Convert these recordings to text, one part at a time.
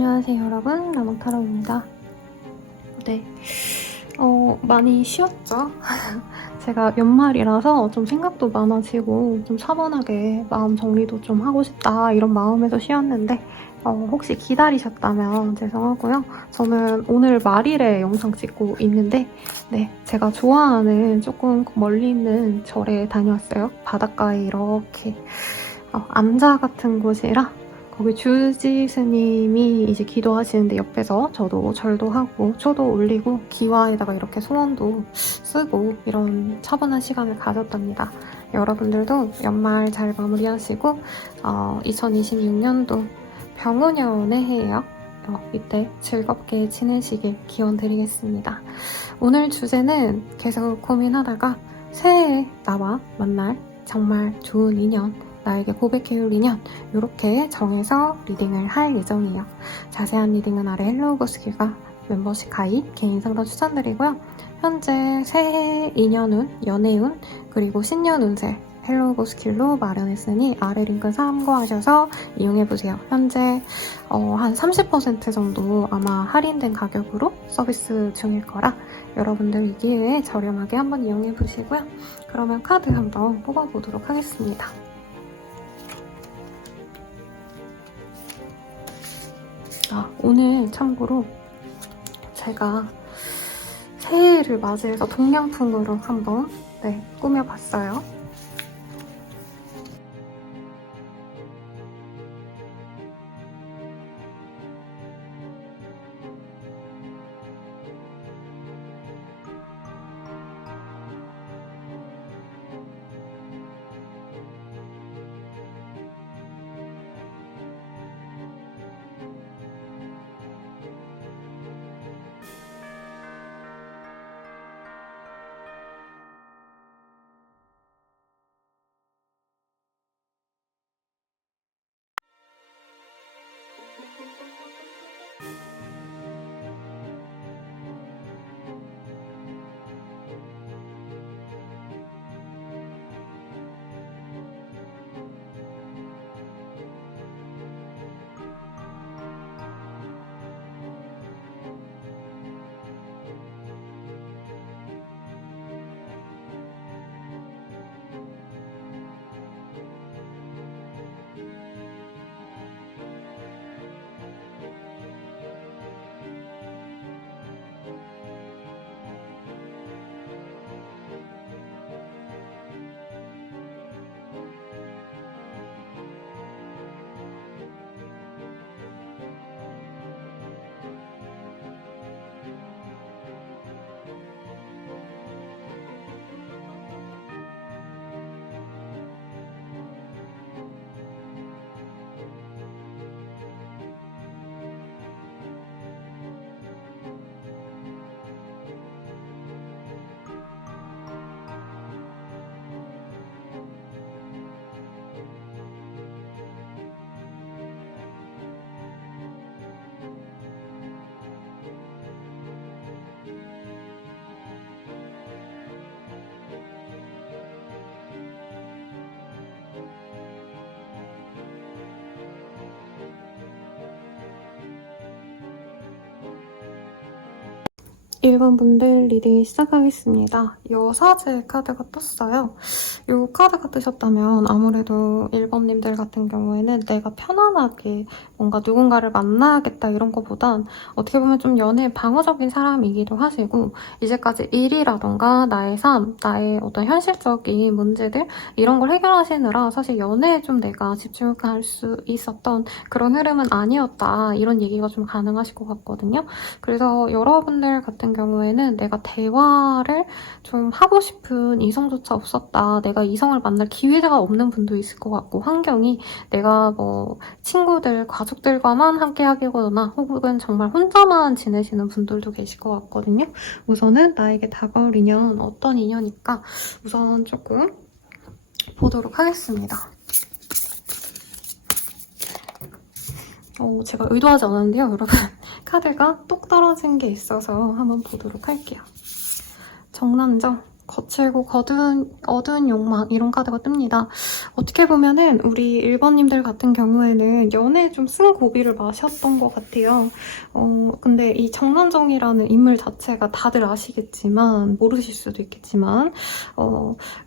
안녕하세요 여러분, 라몽타로입니다. 네, 많이 쉬었죠? 제가 연말이라서 좀 생각도 많아지고 좀 차분하게 마음 정리도 좀 하고 싶다 이런 마음에서 쉬었는데 혹시 기다리셨다면 죄송하고요. 저는 오늘 말일에 영상 찍고 있는데 네, 제가 좋아하는 조금 멀리 있는 절에 다녀왔어요. 바닷가에 이렇게 암자 같은 곳이라 거기 주지 스님이 이제 기도하시는데 옆에서 저도 절도 하고 초도 올리고 기와에다가 이렇게 소원도 쓰고 이런 차분한 시간을 가졌답니다. 여러분들도 연말 잘 마무리하시고 2026년도 병우년의 해예요. 이때 즐겁게 지내시길 기원드리겠습니다. 오늘 주제는 계속 고민하다가 새해에 나와 만날 정말 좋은 인연, 나에게 고백해올 인연 이렇게 정해서 리딩을 할 예정이에요. 자세한 리딩은 아래 헬로우고스길과 멤버십 가입, 개인 상담 추천드리고요. 현재 새해 인연운, 연애운, 그리고 신년 운세 헬로우고스길로 마련했으니 아래 링크 참고하셔서 이용해보세요. 현재 한 30% 정도 아마 할인된 가격으로 서비스 중일 거라 여러분들 이 기회에 저렴하게 한번 이용해보시고요. 그러면 카드 한번 뽑아보도록 하겠습니다. 오늘 참고로 제가 새해를 맞이해서 동양풍으로 한번 꾸며봤어요. 일반 분들 리딩 시작하겠습니다. 여사제 카드가 떴어요. 이 카드가 뜨셨다면 아무래도 1번님들 같은 경우에는 내가 편안하게 뭔가 누군가를 만나야겠다 이런 거보단 어떻게 보면 좀 연애 방어적인 사람이기도 하시고 이제까지 일이라던가 나의 삶, 나의 어떤 현실적인 문제들 이런 걸 해결하시느라 사실 연애에 좀 내가 집중할 수 있었던 그런 흐름은 아니었다 이런 얘기가 좀 가능하실 것 같거든요. 그래서 여러분들 같은 경우에는 내가 대화를 좀 하고 싶은 이성조차 없었다. 내가 이성을 만날 기회가 없는 분도 있을 것 같고 환경이 내가 뭐 친구들, 가족들과만 함께 하거나 혹은 정말 혼자만 지내시는 분들도 계실 것 같거든요. 우선은 나에게 다가올 인연 어떤 인연일까? 우선 조금 보도록 하겠습니다. 제가 의도하지 않았는데요, 여러분. 카드가 똑 떨어진 게 있어서 한번 보도록 할게요. 정난정, 거칠고 어두운 욕망 이런 카드가 뜹니다. 어떻게 보면은 우리 1번님들 같은 경우에는 연애에 좀 승고비를 마셨던 것 같아요. 근데 이 정난정이라는 인물 자체가 다들 아시겠지만, 모르실 수도 있겠지만,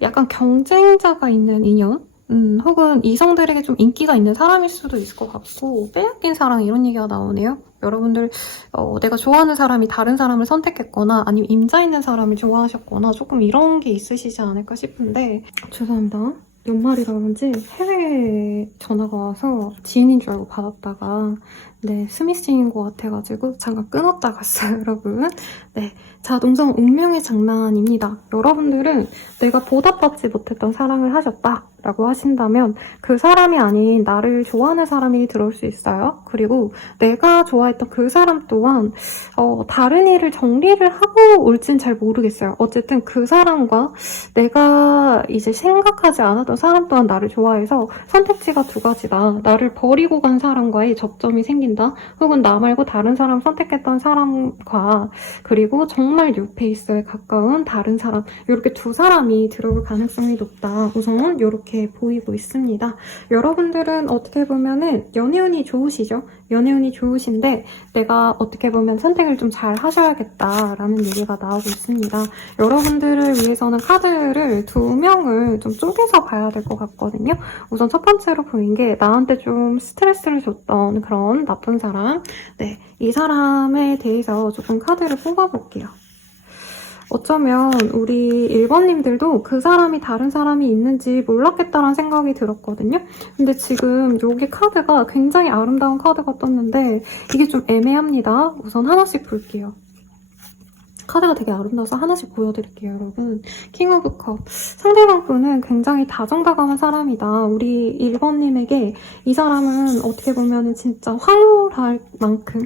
약간 경쟁자가 있는 인연? 혹은 이성들에게 좀 인기가 있는 사람일 수도 있을 것 같고, 빼앗긴 사랑 이런 얘기가 나오네요. 여러분들 내가 좋아하는 사람이 다른 사람을 선택했거나 아니면 임자 있는 사람을 좋아하셨거나 조금 이런 게 있으시지 않을까 싶은데 죄송합니다. 연말이라 그런지 해외 전화가 와서 지인인 줄 알고 받았다가 네, 스미싱인 것 같아가지고 잠깐 끊었다 갔어요, 여러분. 네, 자동성 운명의 장난입니다. 여러분들은 내가 보답받지 못했던 사랑을 하셨다 라고 하신다면 그 사람이 아닌 나를 좋아하는 사람이 들어올 수 있어요. 그리고 내가 좋아했던 그 사람 또한 다른 일을 정리를 하고 올진 잘 모르겠어요. 어쨌든 그 사람과 내가 이제 생각하지 않았던 사람 또한 나를 좋아해서 선택지가 두 가지다. 나를 버리고 간 사람과의 접점이 생긴다. 혹은 나 말고 다른 사람 선택했던 사람과 그리고 정말 뉴페이스에 가까운 다른 사람 이렇게 두 사람이 들어올 가능성이 높다. 우선 이렇게 보이고 있습니다. 여러분들은 어떻게 보면은 연애운이 좋으시죠? 연애운이 좋으신데 내가 어떻게 보면 선택을 좀 잘 하셔야겠다라는 얘기가 나오고 있습니다. 여러분들을 위해서는 카드를 2명을 좀 쪼개서 봐야 될 것 같거든요. 우선 첫 번째로 보인 게 나한테 좀 스트레스를 줬던 그런 나쁜 사람. 네, 이 사람에 대해서 조금 카드를 뽑아볼게요. 어쩌면 우리 1번님들도 그 사람이 다른 사람이 있는지 몰랐겠다라는 생각이 들었거든요. 근데 지금 여기 카드가 굉장히 아름다운 카드가 떴는데 이게 좀 애매합니다. 우선 하나씩 볼게요. 카드가 되게 아름다워서 하나씩 보여드릴게요, 여러분. 킹 오브 컵. 상대방 분은 굉장히 다정다감한 사람이다. 우리 1번님에게 이 사람은 어떻게 보면 진짜 황홀할 만큼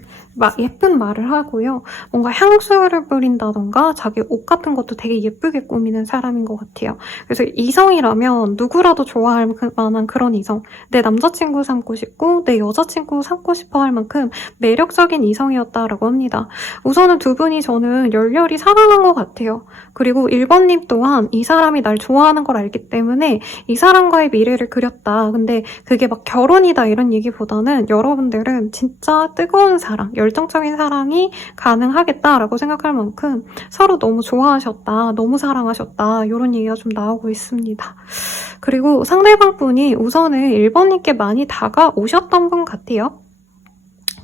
예쁜 말을 하고요. 뭔가 향수를 뿌린다던가 자기 옷 같은 것도 되게 예쁘게 꾸미는 사람인 것 같아요. 그래서 이성이라면 누구라도 좋아할 만한 그런 이성. 내 남자친구 삼고 싶고 내 여자친구 삼고 싶어 할 만큼 매력적인 이성이었다라고 합니다. 우선은 두 분이 저는 열렬히 사랑한 것 같아요. 그리고 1번님 또한 이 사람이 날 좋아하는 걸 알기 때문에 이 사람과의 미래를 그렸다. 근데 그게 막 결혼이다 이런 얘기보다는 여러분들은 진짜 뜨거운 사랑, 열정적인 사랑이 가능하겠다라고 생각할 만큼 서로 너무 좋아하셨다, 너무 사랑하셨다 이런 얘기가 좀 나오고 있습니다. 그리고 상대방 분이 우선은 1번님께 많이 다가오셨던 분 같아요.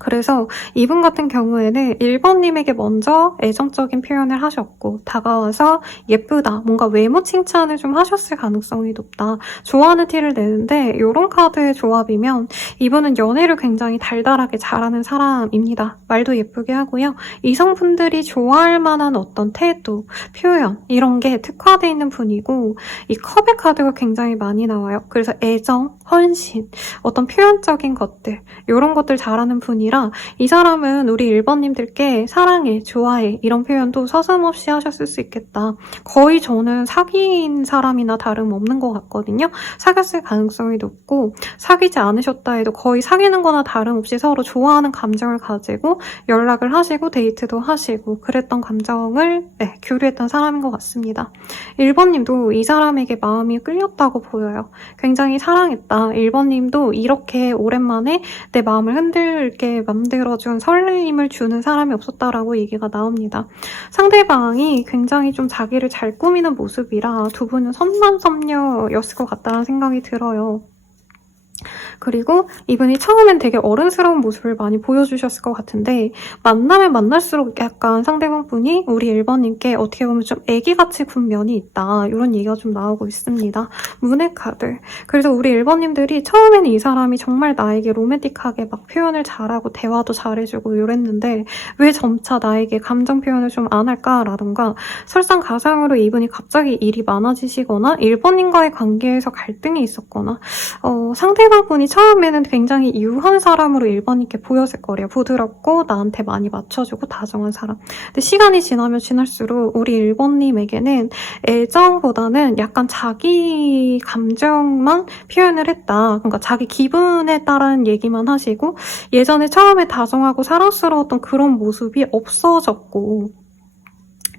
그래서 이분 같은 경우에는 1번님에게 먼저 애정적인 표현을 하셨고 다가와서 예쁘다, 뭔가 외모 칭찬을 좀 하셨을 가능성이 높다. 좋아하는 티를 내는데 이런 카드의 조합이면 이분은 연애를 굉장히 달달하게 잘하는 사람입니다. 말도 예쁘게 하고요. 이성분들이 좋아할 만한 어떤 태도, 표현 이런 게 특화되어 있는 분이고 이 컵의 카드가 굉장히 많이 나와요. 그래서 애정, 헌신, 어떤 표현적인 것들 이런 것들 잘하는 분이라 이 사람은 우리 1번님들께 사랑해, 좋아해 이런 표현도 서슴없이 하셨을 수 있겠다. 거의 저는 사귄 사람이나 다름없는 것 같거든요. 사귀었을 가능성이 높고 사귀지 않으셨다 해도 거의 사귀는 거나 다름없이 서로 좋아하는 감정을 가지고 연락을 하시고 데이트도 하시고 그랬던 감정을 교류했던 사람인 것 같습니다. 1번님도 이 사람에게 마음이 끌렸다고 보여요. 굉장히 사랑했다. 1번님도 이렇게 오랜만에 내 마음을 흔들게 만들어준 설레임을 주는 사람이 없었다라고 얘기가 나옵니다. 상대방이 굉장히 좀 자기를 잘 꾸미는 모습이라 두 분은 선남선녀였을 것 같다는 생각이 들어요. 그리고 이분이 처음엔 되게 어른스러운 모습을 많이 보여주셨을 것 같은데 만나면 만날수록 약간 상대방분이 우리 1번님께 어떻게 보면 좀 애기같이 군 면이 있다 이런 얘기가 좀 나오고 있습니다. 문의 카드. 그래서 우리 1번님들이 처음에는 이 사람이 정말 나에게 로맨틱하게 막 표현을 잘하고 대화도 잘해주고 이랬는데 왜 점차 나에게 감정 표현을 좀 안 할까라던가 설상가상으로 이분이 갑자기 일이 많아지시거나 1번님과의 관계에서 갈등이 있었거나 상대방분이 처음에는 굉장히 유한 사람으로 1번님께 보였을 거래요. 부드럽고 나한테 많이 맞춰주고 다정한 사람. 근데 시간이 지나면 지날수록 우리 1번님에게는 애정보다는 약간 자기 감정만 표현을 했다. 그러니까 자기 기분에 따른 얘기만 하시고 예전에 처음에 다정하고 사랑스러웠던 그런 모습이 없어졌고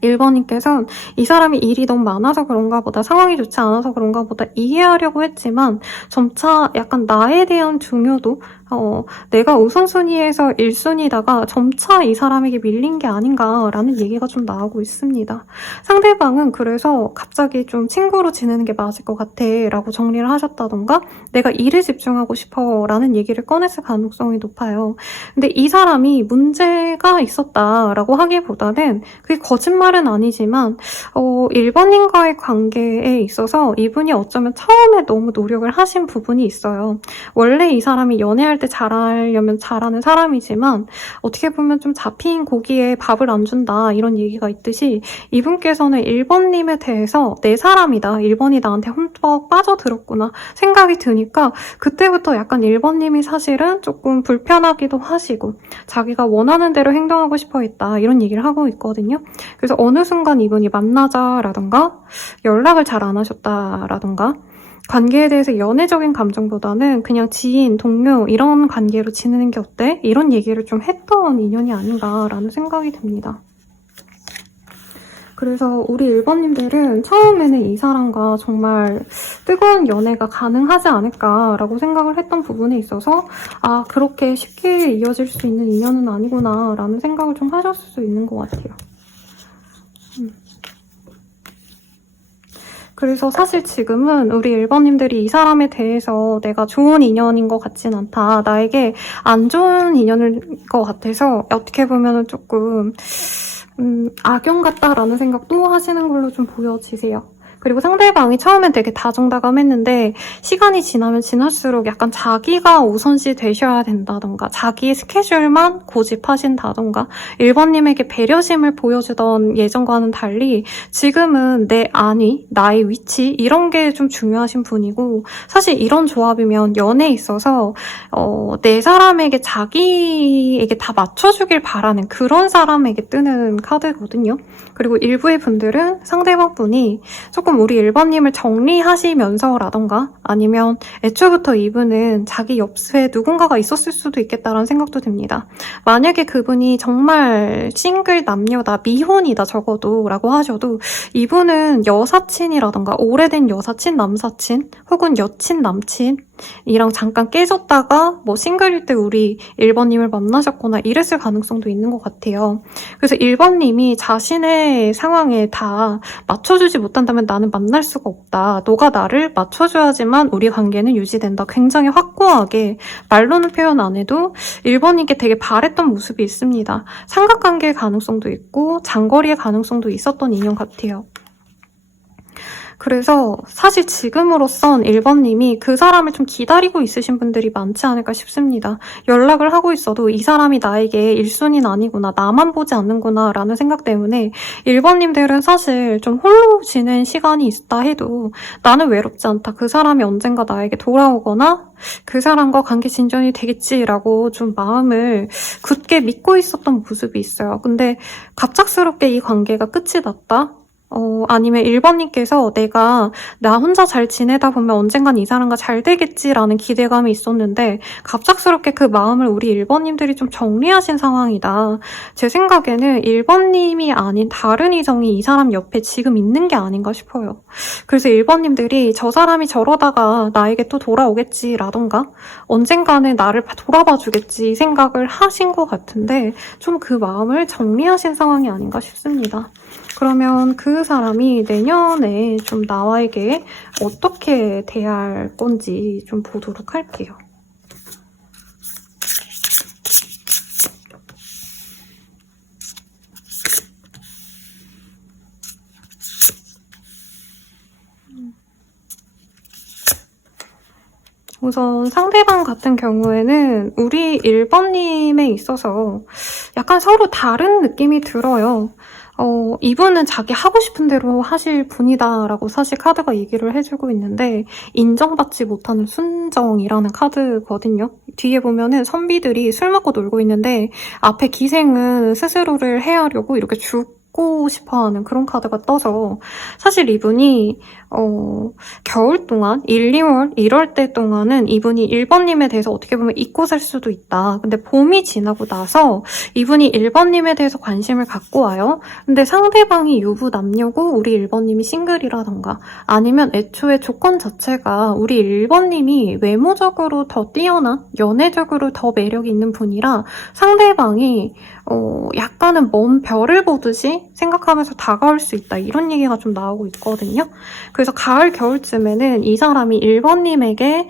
1번님께서는 이 사람이 일이 너무 많아서 그런가 보다, 상황이 좋지 않아서 그런가 보다 이해하려고 했지만 점차 약간 나에 대한 중요도, 내가 우선순위에서 1순위다가 점차 이 사람에게 밀린 게 아닌가라는 얘기가 좀 나오고 있습니다. 상대방은 그래서 갑자기 좀 친구로 지내는 게 맞을 것 같아 라고 정리를 하셨다던가, 내가 일에 집중하고 싶어 라는 얘기를 꺼냈을 가능성이 높아요. 근데 이 사람이 문제가 있었다라고 하기보다는 그게 거짓말은 아니지만 1번님과의 관계에 있어서 이분이 어쩌면 처음에 너무 노력을 하신 부분이 있어요. 원래 이 사람이 연애할 때 잘하려면 잘하는 사람이지만 어떻게 보면 좀 잡힌 고기에 밥을 안 준다 이런 얘기가 있듯이, 이분께서는 1번님에 대해서 내 사람이다, 1번이 나한테 흠뻑 빠져들었구나 생각이 드니까 그때부터 약간 1번님이 사실은 조금 불편하기도 하시고 자기가 원하는 대로 행동하고 싶어 했다 이런 얘기를 하고 있거든요. 그래서 어느 순간 이분이 만나자라던가 연락을 잘 안 하셨다라던가 관계에 대해서 연애적인 감정보다는 그냥 지인, 동료 이런 관계로 지내는 게 어때? 이런 얘기를 좀 했던 인연이 아닌가라는 생각이 듭니다. 그래서 우리 1번님들은 처음에는 이 사람과 정말 뜨거운 연애가 가능하지 않을까라고 생각을 했던 부분에 있어서 그렇게 쉽게 이어질 수 있는 인연은 아니구나 라는 생각을 좀 하셨을 수 있는 것 같아요. 그래서 사실 지금은 우리 1번님들이 이 사람에 대해서 내가 좋은 인연인 것 같진 않다, 나에게 안 좋은 인연인 것 같아서 어떻게 보면 조금 악연 같다라는 생각도 하시는 걸로 좀 보여지세요. 그리고 상대방이 처음엔 되게 다정다감했는데 시간이 지나면 지날수록 약간 자기가 우선시 되셔야 된다던가 자기의 스케줄만 고집하신다던가 1번님에게 배려심을 보여주던 예전과는 달리 지금은 내 안위, 나의 위치 이런 게 좀 중요하신 분이고, 사실 이런 조합이면 연애에 있어서 내 사람에게 자기에게 다 맞춰주길 바라는 그런 사람에게 뜨는 카드거든요. 그리고 일부의 분들은 상대방 분이 조금 우리 1번님을 정리하시면서라던가 아니면 애초부터 이분은 자기 옆에 누군가가 있었을 수도 있겠다라는 생각도 듭니다. 만약에 그분이 정말 싱글 남녀다, 미혼이다 적어도 라고 하셔도 이분은 여사친이라던가 오래된 여사친, 남사친 혹은 여친, 남친 이랑 잠깐 깨졌다가 뭐 싱글일 때 우리 1번님을 만나셨거나 이랬을 가능성도 있는 것 같아요. 그래서 1번님이 자신의 상황에 다 맞춰주지 못한다면 나는 만날 수가 없다, 너가 나를 맞춰줘야지만 우리 관계는 유지된다, 굉장히 확고하게 말로는 표현 안 해도 1번님께 되게 바랬던 모습이 있습니다. 삼각관계의 가능성도 있고 장거리의 가능성도 있었던 인연 같아요. 그래서 사실 지금으로선 1번님이 그 사람을 좀 기다리고 있으신 분들이 많지 않을까 싶습니다. 연락을 하고 있어도 이 사람이 나에게 1순위는 아니구나, 나만 보지 않는구나 라는 생각 때문에 1번님들은 사실 좀 홀로 지낸 시간이 있다 해도 나는 외롭지 않다, 그 사람이 언젠가 나에게 돌아오거나 그 사람과 관계 진전이 되겠지라고 좀 마음을 굳게 믿고 있었던 모습이 있어요. 근데 갑작스럽게 이 관계가 끝이 났다? 아니면 1번님께서 내가 나 혼자 잘 지내다 보면 언젠간 이 사람과 잘 되겠지라는 기대감이 있었는데 갑작스럽게 그 마음을 우리 1번님들이 좀 정리하신 상황이다. 제 생각에는 1번님이 아닌 다른 이성이 이 사람 옆에 지금 있는 게 아닌가 싶어요. 그래서 1번님들이 저 사람이 저러다가 나에게 또 돌아오겠지라던가 언젠가는 나를 돌아봐 주겠지 생각을 하신 것 같은데 좀 그 마음을 정리하신 상황이 아닌가 싶습니다. 그러면 그 사람이 내년에 좀 나에게 어떻게 대할 건지 좀 보도록 할게요. 우선 상대방 같은 경우에는 우리 1번님에 있어서 약간 서로 다른 느낌이 들어요. 이분은 자기 하고 싶은 대로 하실 분이다 라고 사실 카드가 얘기를 해주고 있는데 인정받지 못하는 순정이라는 카드거든요. 뒤에 보면은 선비들이 술 먹고 놀고 있는데 앞에 기생은 스스로를 해하려고 이렇게 쭉 잊고 싶어하는 그런 카드가 떠서 사실 이분이 겨울 동안 1, 2월 이럴 때 동안은 이분이 1번님에 대해서 어떻게 보면 잊고 살 수도 있다. 근데 봄이 지나고 나서 이분이 1번님에 대해서 관심을 갖고 와요. 근데 상대방이 유부남녀고 우리 1번님이 싱글이라던가 아니면 애초에 조건 자체가 우리 1번님이 외모적으로 더 뛰어난 연애적으로 더 매력이 있는 분이라 상대방이 약간은 먼 별을 보듯이 생각하면서 다가올 수 있다. 이런 얘기가 좀 나오고 있거든요. 그래서 가을, 겨울쯤에는 이 사람이 1번님에게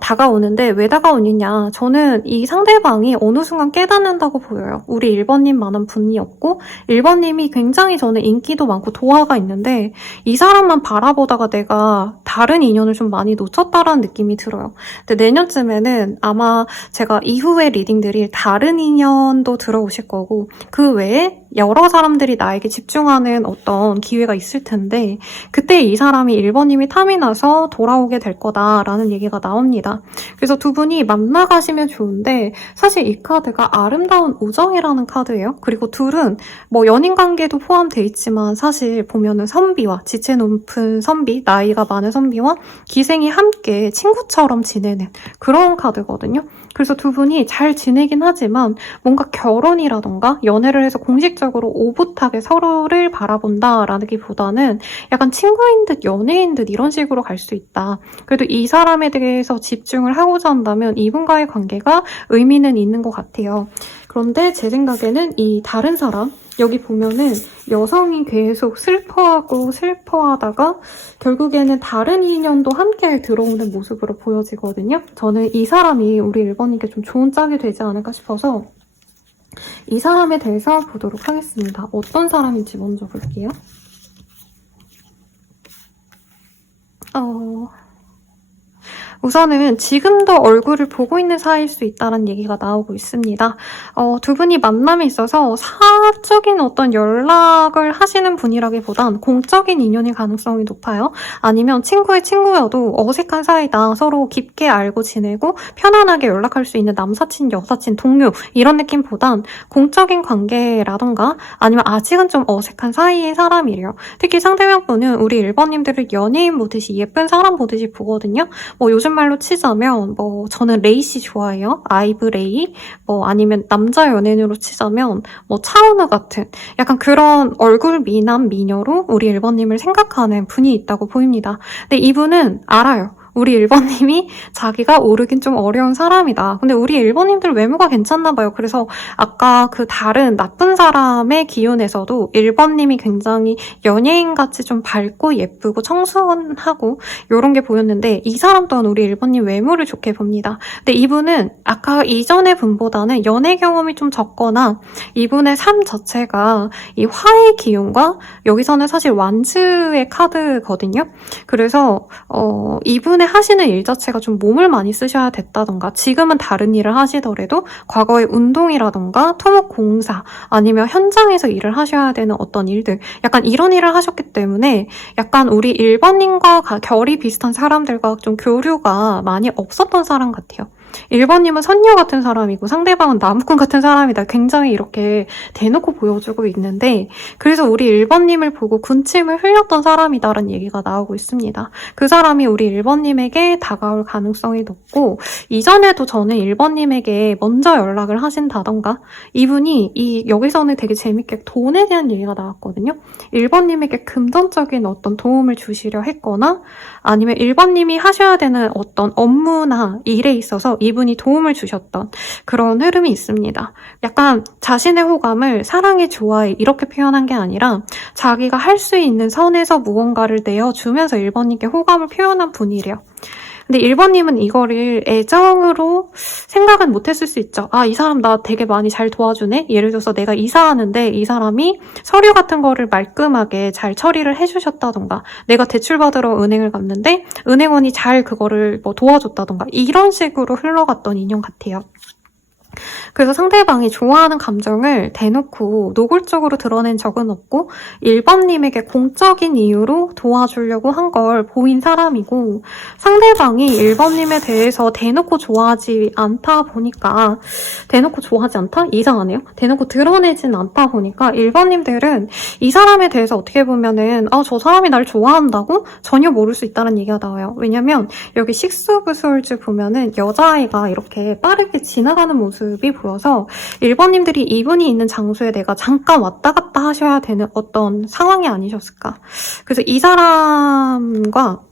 다가오는데 왜 다가오느냐. 저는 이 상대방이 어느 순간 깨닫는다고 보여요. 우리 1번님만한 분이었고 1번님이 굉장히 저는 인기도 많고 도화가 있는데 이 사람만 바라보다가 내가 다른 인연을 좀 많이 놓쳤다라는 느낌이 들어요. 근데 내년쯤에는 아마 제가 이후의 리딩들이 다른 인연도 들어오실 거고 그 외에 여러 사람들이 나에게 집중하는 어떤 기회가 있을 텐데 그때 이 사람이 1번님이 탐이 나서 돌아오게 될 거다라는 얘기가 나옵니다. 그래서 두 분이 만나가시면 좋은데 사실 이 카드가 아름다운 우정이라는 카드예요. 그리고 둘은 뭐 연인 관계도 포함되어 있지만 사실 보면은 선비와 지체 높은 선비, 나이가 많은 선비와 기생이 함께 친구처럼 지내는 그런 카드거든요. 그래서 두 분이 잘 지내긴 하지만 뭔가 결혼이라던가 연애를 해서 공식적으로 오붓하게 서로를 바라본다라기보다는 약간 친구인 듯 연애인 듯 이런 식으로 갈 수 있다. 그래도 이 사람에 대해서 집중을 하고자 한다면 이분과의 관계가 의미는 있는 것 같아요. 그런데 제 생각에는 이 다른 사람 여기 보면은 여성이 계속 슬퍼하다가 결국에는 다른 인연도 함께 들어오는 모습으로 보여지거든요. 저는 이 사람이 우리 1번님께 좀 좋은 짝이 되지 않을까 싶어서 이 사람에 대해서 보도록 하겠습니다. 어떤 사람인지 먼저 볼게요. 우선은 지금도 얼굴을 보고 있는 사이일 수 있다는 얘기가 나오고 있습니다. 두 분이 만남에 있어서 사적인 어떤 연락을 하시는 분이라기보단 공적인 인연일 가능성이 높아요. 아니면 친구의 친구여도 어색한 사이다. 서로 깊게 알고 지내고 편안하게 연락할 수 있는 남사친, 여사친, 동료 이런 느낌보단 공적인 관계라던가 아니면 아직은 좀 어색한 사이의 사람이래요. 특히 상대방분은 우리 1번님들을 연예인 보듯이 예쁜 사람 보듯이 보거든요. 요즘 말로 치자면 저는 레이 씨 좋아해요. 아이브 레이. 아니면 남자 연예인으로 치자면 차은우 같은 약간 그런 얼굴 미남 미녀로 우리 1번님을 생각하는 분이 있다고 보입니다. 근데 이분은 알아요. 우리 1번님이 자기가 오르긴 좀 어려운 사람이다. 근데 우리 1번님들 외모가 괜찮나 봐요. 그래서 아까 그 다른 나쁜 사람의 기운에서도 1번님이 굉장히 연예인같이 좀 밝고 예쁘고 청순하고 이런 게 보였는데 이 사람 또한 우리 1번님 외모를 좋게 봅니다. 근데 이분은 아까 이전의 분보다는 연애 경험이 좀 적거나 이분의 삶 자체가 이 화의 기운과 여기서는 사실 완즈의 카드거든요. 그래서 이분의 하시는 일 자체가 좀 몸을 많이 쓰셔야 됐다던가 지금은 다른 일을 하시더라도 과거에 운동이라던가 토목공사 아니면 현장에서 일을 하셔야 되는 어떤 일들 약간 이런 일을 하셨기 때문에 약간 우리 1번님과 결이 비슷한 사람들과 좀 교류가 많이 없었던 사람 같아요. 1번님은 선녀 같은 사람이고 상대방은 나무꾼 같은 사람이다. 굉장히 이렇게 대놓고 보여주고 있는데 그래서 우리 1번님을 보고 군침을 흘렸던 사람이다라는 얘기가 나오고 있습니다. 그 사람이 우리 1번님에게 다가올 가능성이 높고 이전에도 저는 1번님에게 먼저 연락을 하신다던가 이분이 여기서는 되게 재밌게 돈에 대한 얘기가 나왔거든요. 1번님에게 금전적인 어떤 도움을 주시려 했거나 아니면 1번님이 하셔야 되는 어떤 업무나 일에 있어서 이분이 도움을 주셨던 그런 흐름이 있습니다. 약간 자신의 호감을 사랑에 좋아해 이렇게 표현한 게 아니라 자기가 할 수 있는 선에서 무언가를 내어주면서 1번님께 호감을 표현한 분이래요. 근데 1번님은 이거를 애정으로 생각은 못했을 수 있죠. 이 사람 나 되게 많이 잘 도와주네? 예를 들어서 내가 이사하는데 이 사람이 서류 같은 거를 말끔하게 잘 처리를 해주셨다던가 내가 대출 받으러 은행을 갔는데 은행원이 잘 그거를 도와줬다던가 이런 식으로 흘러갔던 인연 같아요. 그래서 상대방이 좋아하는 감정을 대놓고 노골적으로 드러낸 적은 없고 1번님에게 공적인 이유로 도와주려고 한 걸 보인 사람이고, 상대방이 1번님에 대해서 대놓고 좋아하지 않다 보니까, 대놓고 좋아하지 않다? 이상하네요. 대놓고 드러내진 않다 보니까 1번님들은 이 사람에 대해서 어떻게 보면은 저 사람이 날 좋아한다고? 전혀 모를 수 있다는 얘기가 나와요. 왜냐면 여기 식스 오브 소울즈 보면은 여자아이가 이렇게 빠르게 지나가는 모습이 보여서 1번님들이 이분이 있는 장소에 내가 잠깐 왔다 갔다 하셔야 되는 어떤 상황이 아니셨을까. 그래서 이 사람과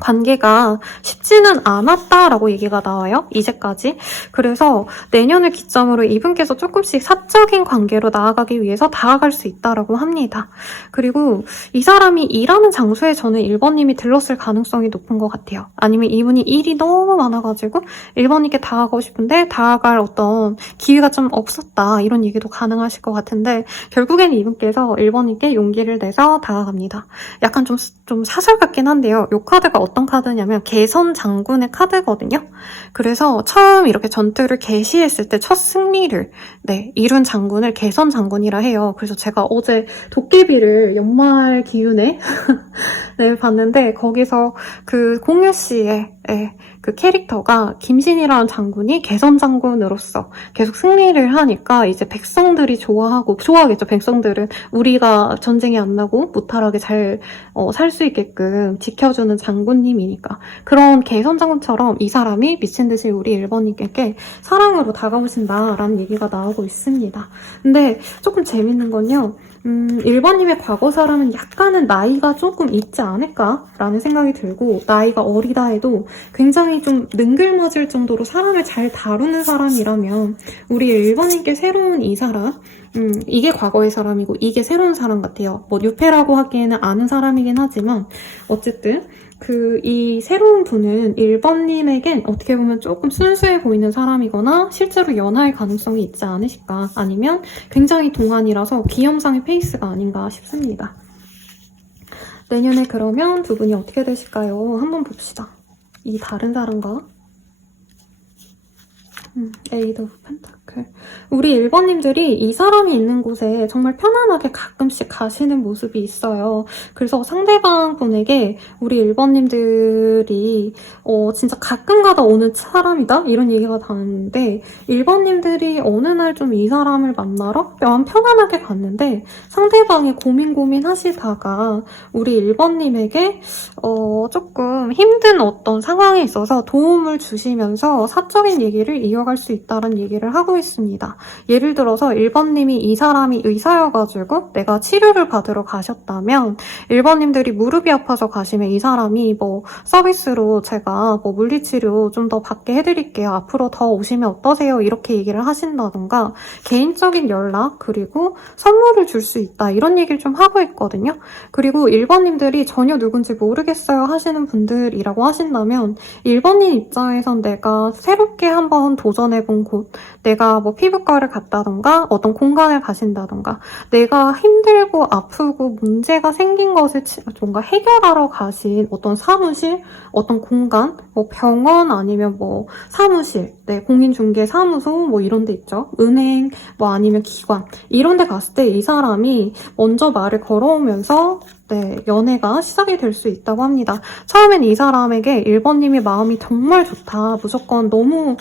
관계가 쉽지는 않았다라고 얘기가 나와요. 이제까지. 그래서 내년을 기점으로 이분께서 조금씩 사적인 관계로 나아가기 위해서 다가갈 수 있다라고 합니다. 그리고 이 사람이 일하는 장소에 저는 1번님이 들렀을 가능성이 높은 것 같아요. 아니면 이분이 일이 너무 많아가지고 1번님께 다가가고 싶은데 다가갈 어떤 기회가 좀 없었다. 이런 얘기도 가능하실 것 같은데 결국에는 이분께서 1번님께 용기를 내서 다가갑니다. 약간 좀 사설 같긴 한데요. 이 카드가 어떤 카드냐면 개선 장군의 카드거든요. 그래서 처음 이렇게 전투를 개시했을 때 첫 승리를 이룬 장군을 개선 장군이라 해요. 그래서 제가 어제 도깨비를 연말 기운에 봤는데 거기서 그 공유 씨의 그 캐릭터가 김신이라는 장군이 개선 장군으로서 계속 승리를 하니까 이제 백성들이 좋아하겠죠. 백성들은 우리가 전쟁이 안 나고 무탈하게 잘 살 수 있게끔 지켜주는 장군님이니까. 그런 개선 장군처럼 이 사람이 미친 듯이 우리 1번님께 사랑으로 다가오신다라는 얘기가 나오고 있습니다. 근데 조금 재밌는 건요. 1번님의 과거 사람은 약간은 나이가 조금 있지 않을까라는 생각이 들고, 나이가 어리다 해도 굉장히 좀 능글맞을 정도로 사람을 잘 다루는 사람이라면 우리 1번님께 새로운 이 사람, 이게 과거의 사람이고 이게 새로운 사람 같아요. 뭐 뉴페라고 하기에는 아는 사람이긴 하지만 어쨌든 이 새로운 분은 1번님에겐 어떻게 보면 조금 순수해 보이는 사람이거나 실제로 연하일 가능성이 있지 않으실까, 아니면 굉장히 동안이라서 귀염상의 페이스가 아닌가 싶습니다. 내년에 그러면 두 분이 어떻게 되실까요? 한번 봅시다. 이 다른 사람과 에이드 오브 펜타클. 우리 1번님들이 이 사람이 있는 곳에 정말 편안하게 가끔씩 가시는 모습이 있어요. 그래서 상대방 분에게 우리 1번님들이 진짜 가끔가다 오는 사람이다? 이런 얘기가 나왔는데 1번님들이 어느 날 좀 이 사람을 만나러 마음 편안하게 갔는데 상대방이 고민 하시다가 우리 1번님에게 조금 힘든 어떤 상황에 있어서 도움을 주시면서 사적인 얘기를 이어갈 수 있다는 얘기를 하고 있습니다. 예를 들어서 1번님이 이 사람이 의사여가지고 내가 치료를 받으러 가셨다면 1번님들이 무릎이 아파서 가시면 이 사람이 뭐 서비스로 제가 뭐 물리치료 좀 더 받게 해드릴게요. 앞으로 더 오시면 어떠세요? 이렇게 얘기를 하신다던가 개인적인 연락 그리고 선물을 줄 수 있다 이런 얘기를 좀 하고 있거든요. 그리고 1번님들이 전혀 누군지 모르겠어요 하시는 분들이라고 하신다면 1번님 입장에선 내가 새롭게 한번 도전해본 곳, 내가 뭐 피부과를 갔다던가 어떤 공간을 가신다던가 내가 힘들고 아프고 문제가 생긴 것을 뭔가 해결하러 가신 어떤 사무실, 어떤 공간, 뭐 병원 아니면 뭐 사무실, 공인중개사무소 뭐 이런 데 있죠. 은행 뭐 아니면 기관 이런 데 갔을 때 이 사람이 먼저 말을 걸어오면서 연애가 시작이 될 수 있다고 합니다. 처음엔 이 사람에게 1번님이 마음이 정말 좋다. 무조건 너무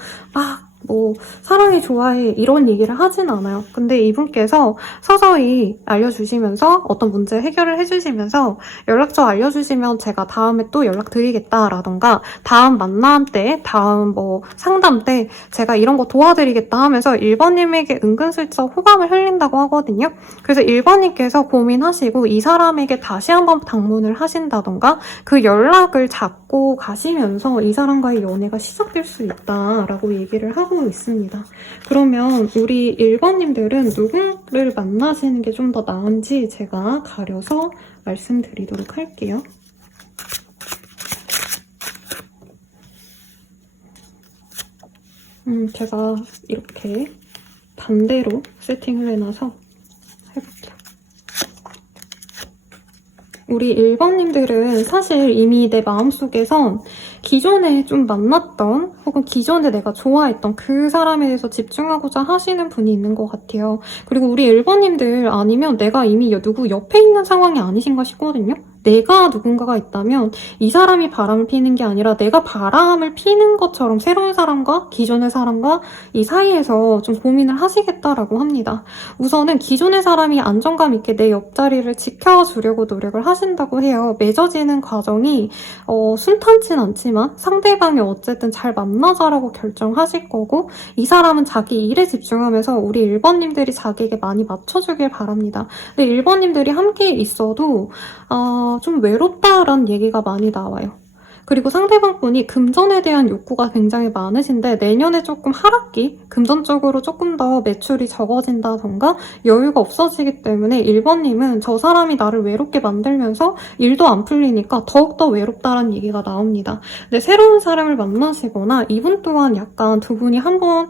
사랑해, 좋아해 이런 얘기를 하진 않아요. 근데 이분께서 서서히 알려주시면서 어떤 문제 해결을 해주시면서 연락처 알려주시면 제가 다음에 또 연락드리겠다라던가 다음 만남 때, 다음 상담 때 제가 이런 거 도와드리겠다 하면서 1번님에게 은근슬쩍 호감을 흘린다고 하거든요. 그래서 1번님께서 고민하시고 이 사람에게 다시 한번 방문을 하신다던가 그 연락을 잡고 가시면서 이 사람과의 연애가 시작될 수 있다라고 얘기를 하고 있습니다. 그러면 우리 1번님들은 누구를 만나시는 게 좀 더 나은지 제가 가려서 말씀드리도록 할게요. 제가 이렇게 반대로 세팅을 해놔서 해볼게요. 우리 1번님들은 사실 이미 내 마음속에선 기존에 좀 만났던 혹은 기존에 내가 좋아했던 그 사람에 대해서 집중하고자 하시는 분이 있는 것 같아요. 그리고 우리 1번님들 아니면 내가 이미 누구 옆에 있는 상황이 아니신가 싶거든요. 내가 누군가가 있다면 이 사람이 바람을 피는 게 아니라 내가 바람을 피는 것처럼 새로운 사람과 기존의 사람과 이 사이에서 좀 고민을 하시겠다라고 합니다. 우선은 기존의 사람이 안정감 있게 내 옆자리를 지켜주려고 노력을 하신다고 해요. 맺어지는 과정이 순탄진 않지만 상대방이 어쨌든 잘 만나자라고 결정하실 거고, 이 사람은 자기 일에 집중하면서 우리 1번님들이 자기에게 많이 맞춰주길 바랍니다. 근데 1번님들이 함께 있어도 좀 외롭다라는 얘기가 많이 나와요. 그리고 상대방분이 금전에 대한 욕구가 굉장히 많으신데 내년에 조금 하락기, 금전적으로 조금 더 매출이 적어진다던가 여유가 없어지기 때문에 1번님은 저 사람이 나를 외롭게 만들면서 일도 안 풀리니까 더욱더 외롭다라는 얘기가 나옵니다. 근데 새로운 사람을 만나시거나 이분 또한 약간 두 분이 한번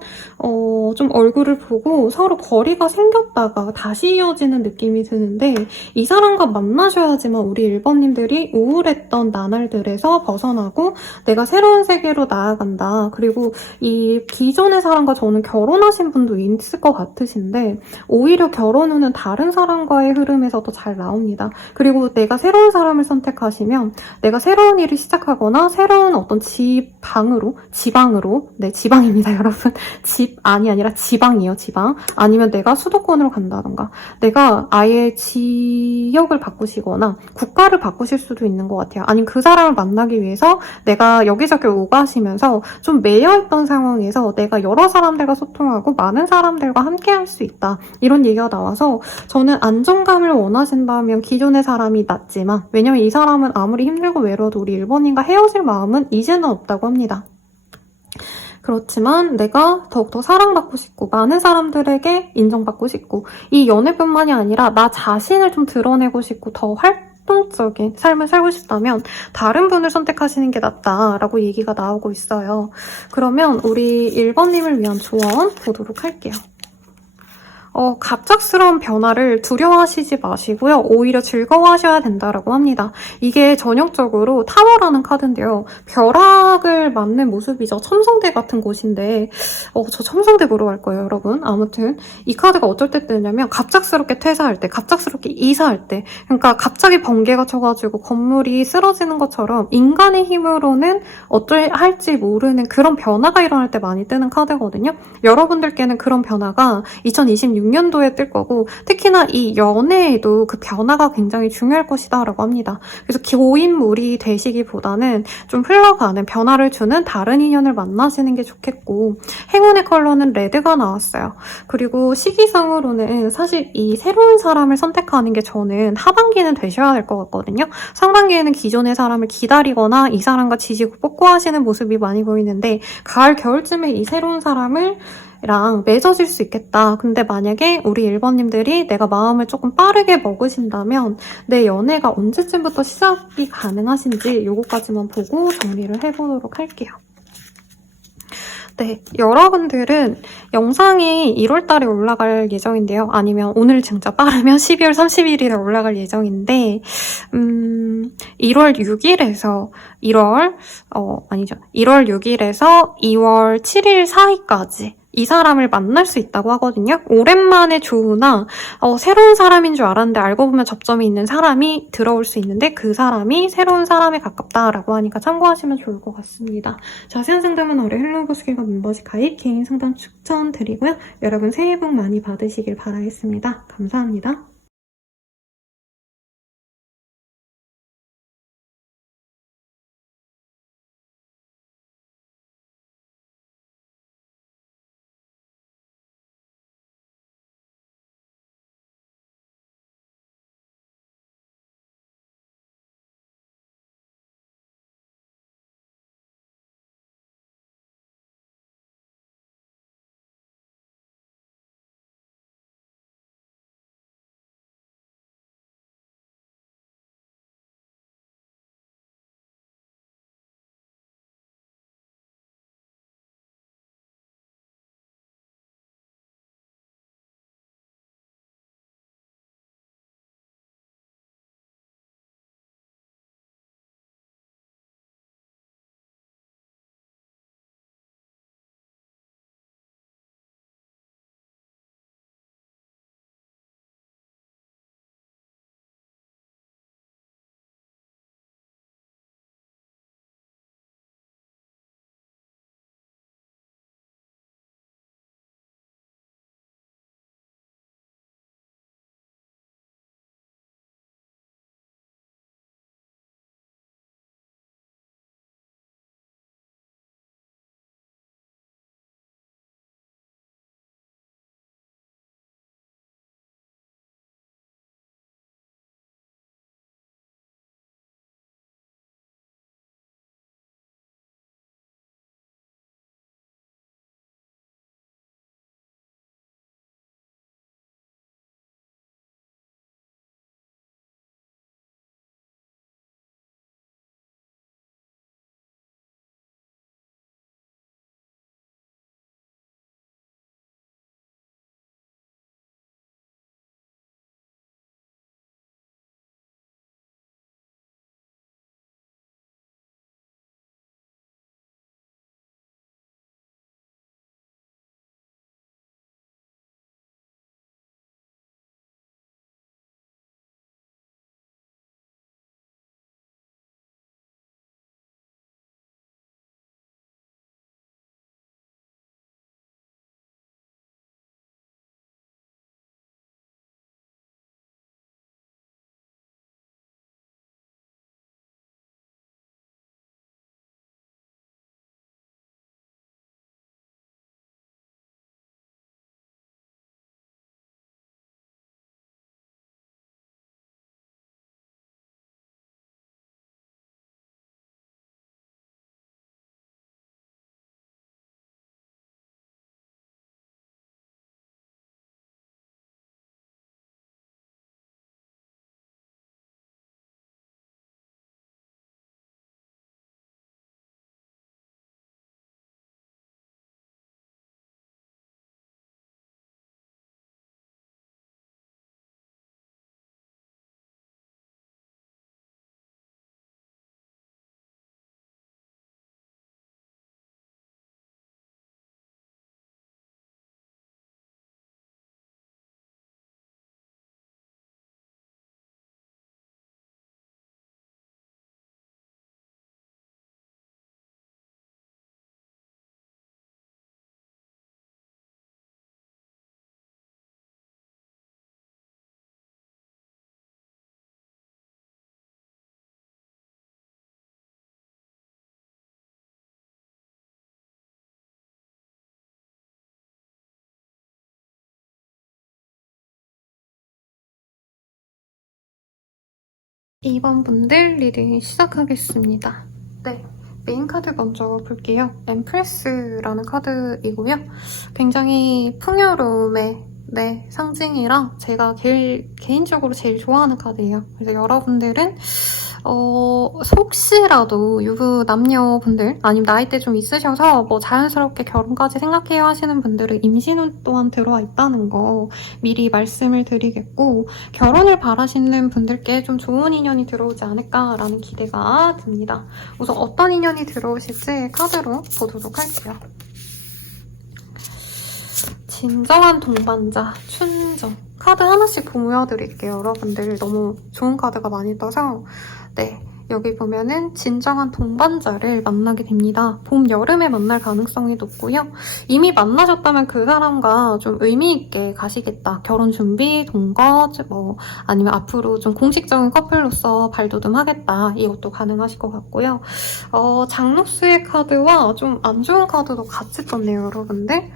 좀 얼굴을 보고 서로 거리가 생겼다가 다시 이어지는 느낌이 드는데, 이 사람과 만나셔야지만 우리 1번님들이 우울했던 나날들에서 벗어나고 내가 새로운 세계로 나아간다. 그리고 이 기존의 사람과 저는 결혼하신 분도 있을 것 같으신데 오히려 결혼 후는 다른 사람과의 흐름에서도 잘 나옵니다. 그리고 내가 새로운 사람을 선택하시면 내가 새로운 일을 시작하거나 새로운 어떤 지방으로, 네, 지방입니다, 여러분. 집안이 아니라 지방이에요, 지방. 아니면 내가 수도권으로 간다던가 내가 아예 지역을 바꾸시거나 국가를 바꾸실 수도 있는 것 같아요. 아니면 그 사람을 만나기 위해서 내가 여기저기 오가시면서 좀 매여있던 상황에서 내가 여러 사람들과 소통하고 많은 사람들과 함께 할 수 있다. 이런 얘기가 나와서 저는 안정감을 원하신다면 기존의 사람이 낫지만, 왜냐면 이 사람은 아무리 힘들고 외로워도 우리 1번님과 헤어질 마음은 이제는 없다고 합니다. 그렇지만 내가 더욱더 사랑받고 싶고 많은 사람들에게 인정받고 싶고 이 연애뿐만이 아니라 나 자신을 좀 드러내고 싶고 더 활동적인 삶을 살고 싶다면 다른 분을 선택하시는 게 낫다라고 얘기가 나오고 있어요. 그러면 우리 1번님을 위한 조언 보도록 할게요. 갑작스러운 변화를 두려워하시지 마시고요. 오히려 즐거워하셔야 된다라고 합니다. 이게 전형적으로 타워라는 카드인데요. 벼락을 맞는 모습이죠. 첨성대 같은 곳인데 저 첨성대 보러 갈 거예요, 여러분. 아무튼 이 카드가 어쩔 때 뜨냐면 갑작스럽게 퇴사할 때, 갑작스럽게 이사할 때, 그러니까 갑자기 번개가 쳐가지고 건물이 쓰러지는 것처럼 인간의 힘으로는 어쩔할지 모르는 그런 변화가 일어날 때 많이 뜨는 카드거든요. 여러분들께는 그런 변화가 2026년도에 뜰 거고, 특히나 이 연애에도 그 변화가 굉장히 중요할 것이다 라고 합니다. 그래서 고인물이 되시기보다는 좀 흘러가는 변화를 주는 다른 인연을 만나시는 게 좋겠고, 행운의 컬러는 레드가 나왔어요. 그리고 시기상으로는 사실 이 새로운 사람을 선택하는 게 저는 하반기는 되셔야 될 것 같거든요. 상반기에는 기존의 사람을 기다리거나 이 사람과 지지고 볶고 하시는 모습이 많이 보이는데, 가을 겨울쯤에 이 새로운 사람을 랑 맺어질 수 있겠다. 근데 만약에 우리 1번님들이 내가 마음을 조금 빠르게 먹으신다면 내 연애가 언제쯤부터 시작이 가능하신지 요거까지만 보고 정리를 해보도록 할게요. 네, 여러분들은 영상이 1월달에 올라갈 예정인데요. 아니면 오늘 진짜 빠르면 12월 31일에 올라갈 예정인데 1월 6일에서 1월 6일에서 2월 7일 사이까지 이 사람을 만날 수 있다고 하거든요. 오랜만에 조우나 새로운 사람인 줄 알았는데 알고 보면 접점이 있는 사람이 들어올 수 있는데 그 사람이 새로운 사람에 가깝다라고 하니까 참고하시면 좋을 것 같습니다. 자세한 상담은 어뢰 헬로우버스킬과 멤버십 가입 개인 상담 추천드리고요. 여러분 새해 복 많이 받으시길 바라겠습니다. 감사합니다. 2번 분들 리딩 시작하겠습니다. 네, 메인 카드 먼저 볼게요. 엠프레스라는 카드이고요. 굉장히 풍요로움의 상징이라 제가 개인적으로 제일 좋아하는 카드예요. 그래서 여러분들은 혹시라도 유부 남녀분들 아니면 나이대 좀 있으셔서 뭐 자연스럽게 결혼까지 생각해요 하시는 분들은 임신운 또한 들어와 있다는 거 미리 말씀을 드리겠고, 결혼을 바라시는 분들께 좀 좋은 인연이 들어오지 않을까라는 기대가 듭니다. 우선 어떤 인연이 들어오실지 카드로 보도록 할게요. 진정한 동반자, 춘정. 카드 하나씩 보여드릴게요. 여러분들 너무 좋은 카드가 많이 떠서. 네, 여기 보면은 진정한 동반자를 만나게 됩니다. 봄, 여름에 만날 가능성이 높고요. 이미 만나셨다면 그 사람과 좀 의미 있게 가시겠다. 결혼 준비, 동거, 뭐 아니면 앞으로 좀 공식적인 커플로서 발돋움하겠다. 이것도 가능하실 것 같고요. 장로스의 카드와 좀 안 좋은 카드도 같이 떴네요, 여러분들.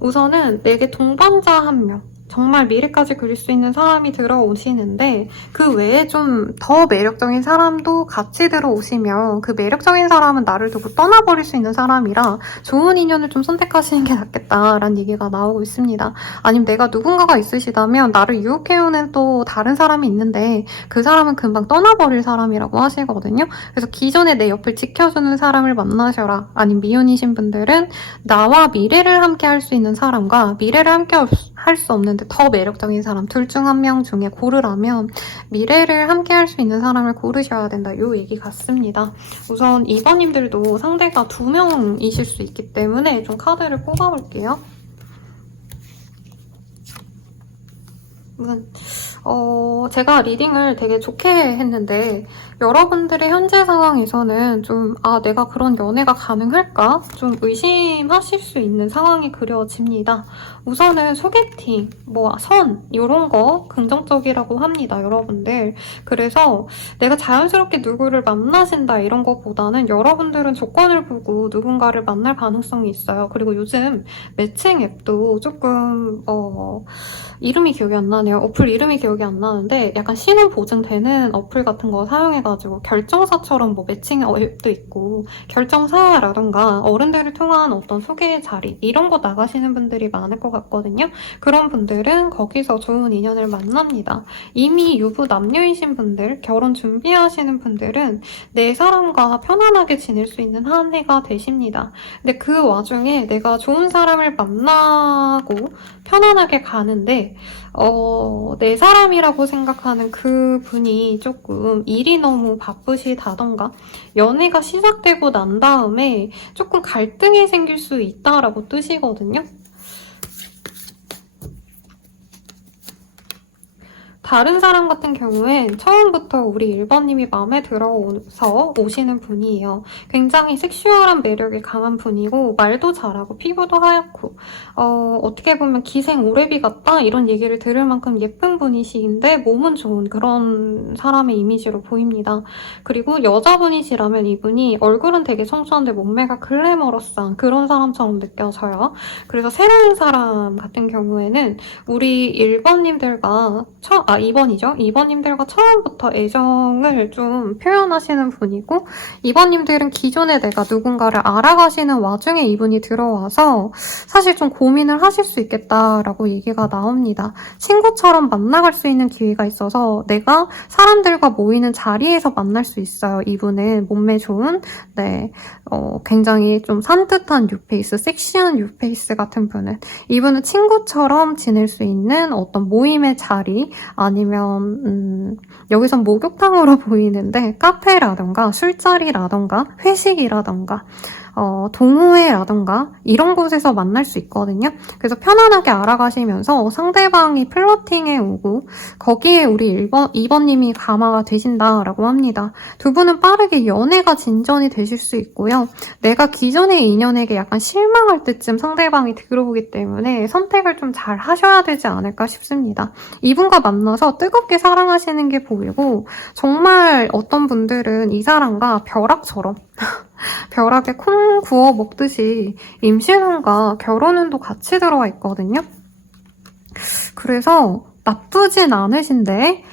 우선은 내게 동반자 한 명, 정말 미래까지 그릴 수 있는 사람이 들어오시는데 그 외에 좀 더 매력적인 사람도 같이 들어오시면 그 매력적인 사람은 나를 두고 떠나버릴 수 있는 사람이라 좋은 인연을 좀 선택하시는 게 낫겠다라는 얘기가 나오고 있습니다. 아니면 내가 누군가가 있으시다면 나를 유혹해오는 또 다른 사람이 있는데 그 사람은 금방 떠나버릴 사람이라고 하시거든요. 그래서 기존에 내 옆을 지켜주는 사람을 만나셔라. 아니면 미혼이신 분들은 나와 미래를 함께 할 수 있는 사람과 미래를 함께 할 수 없는데 더 매력적인 사람, 둘 중 한 명 중에 고르라면 미래를 함께 할 수 있는 사람을 고르셔야 된다. 이 얘기 같습니다. 우선 2번님들도 상대가 2명이실 수 있기 때문에 좀 카드를 뽑아볼게요. 우선 제가 리딩을 되게 좋게 했는데 여러분들의 현재 상황에서는 좀 내가 그런 연애가 가능할까? 좀 의심하실 수 있는 상황이 그려집니다. 우선은 소개팅, 이런 거 긍정적이라고 합니다, 여러분들. 그래서 내가 자연스럽게 누구를 만나신다 이런 것보다는 여러분들은 조건을 보고 누군가를 만날 가능성이 있어요. 그리고 요즘 매칭 앱도 조금 이름이 기억이 안 나네요. 어플 이름이 기억이 안 나는데 약간 신원 보증되는 어플 같은 거 사용해가지고 결정사처럼 뭐 매칭 앱도 있고 결정사라던가 어른들을 통한 어떤 소개 자리 이런 거 나가시는 분들이 많을 것 같거든요. 그런 분들은 거기서 좋은 인연을 만납니다. 이미 유부 남녀이신 분들, 결혼 준비하시는 분들은 내 사람과 편안하게 지낼 수 있는 한 해가 되십니다. 근데 그 와중에 내가 좋은 사람을 만나고 편안하게 가는데 내 사람이라고 생각하는 그 분이 조금 일이 너무 바쁘시다던가 연애가 시작되고 난 다음에 조금 갈등이 생길 수 있다라고 뜻이거든요. 다른 사람 같은 경우엔 처음부터 우리 1번님이 마음에 들어서 오시는 분이에요. 굉장히 섹슈얼한 매력이 강한 분이고 말도 잘하고 피부도 하얗고 어떻게 보면 기생 오래비 같다 이런 얘기를 들을 만큼 예쁜 분이신데 몸은 좋은 그런 사람의 이미지로 보입니다. 그리고 여자분이시라면 이분이 얼굴은 되게 청초한데 몸매가 글래머러스한 그런 사람처럼 느껴져요. 그래서 새로운 사람 같은 경우에는 우리 1번님들과 2번이죠. 2번님들과 처음부터 애정을 좀 표현하시는 분이고 2번님들은 기존에 내가 누군가를 알아가시는 와중에 이분이 들어와서 사실 좀 고민을 하실 수 있겠다라고 얘기가 나옵니다. 친구처럼 만나갈 수 있는 기회가 있어서 내가 사람들과 모이는 자리에서 만날 수 있어요. 이분은 몸매 좋은 굉장히 좀 산뜻한 뉴페이스, 섹시한 뉴페이스 같은 분은 이분은 친구처럼 지낼 수 있는 어떤 모임의 자리 아니면 여기선 목욕탕으로 보이는데 카페라던가 술자리라던가 회식이라던가 동호회라던가 이런 곳에서 만날 수 있거든요. 그래서 편안하게 알아가시면서 상대방이 플러팅에 오고 거기에 우리 2번님이 감화가 되신다라고 합니다. 두 분은 빠르게 연애가 진전이 되실 수 있고요. 내가 기존의 인연에게 약간 실망할 때쯤 상대방이 들어오기 때문에 선택을 좀 잘 하셔야 되지 않을까 싶습니다. 이분과 만나서 뜨겁게 사랑하시는 게 보이고 정말 어떤 분들은 이 사람과 벼락처럼 벼락에 콩 구워 먹듯이 임신운과 결혼운도 같이 들어와 있거든요. 그래서 나쁘진 않으신데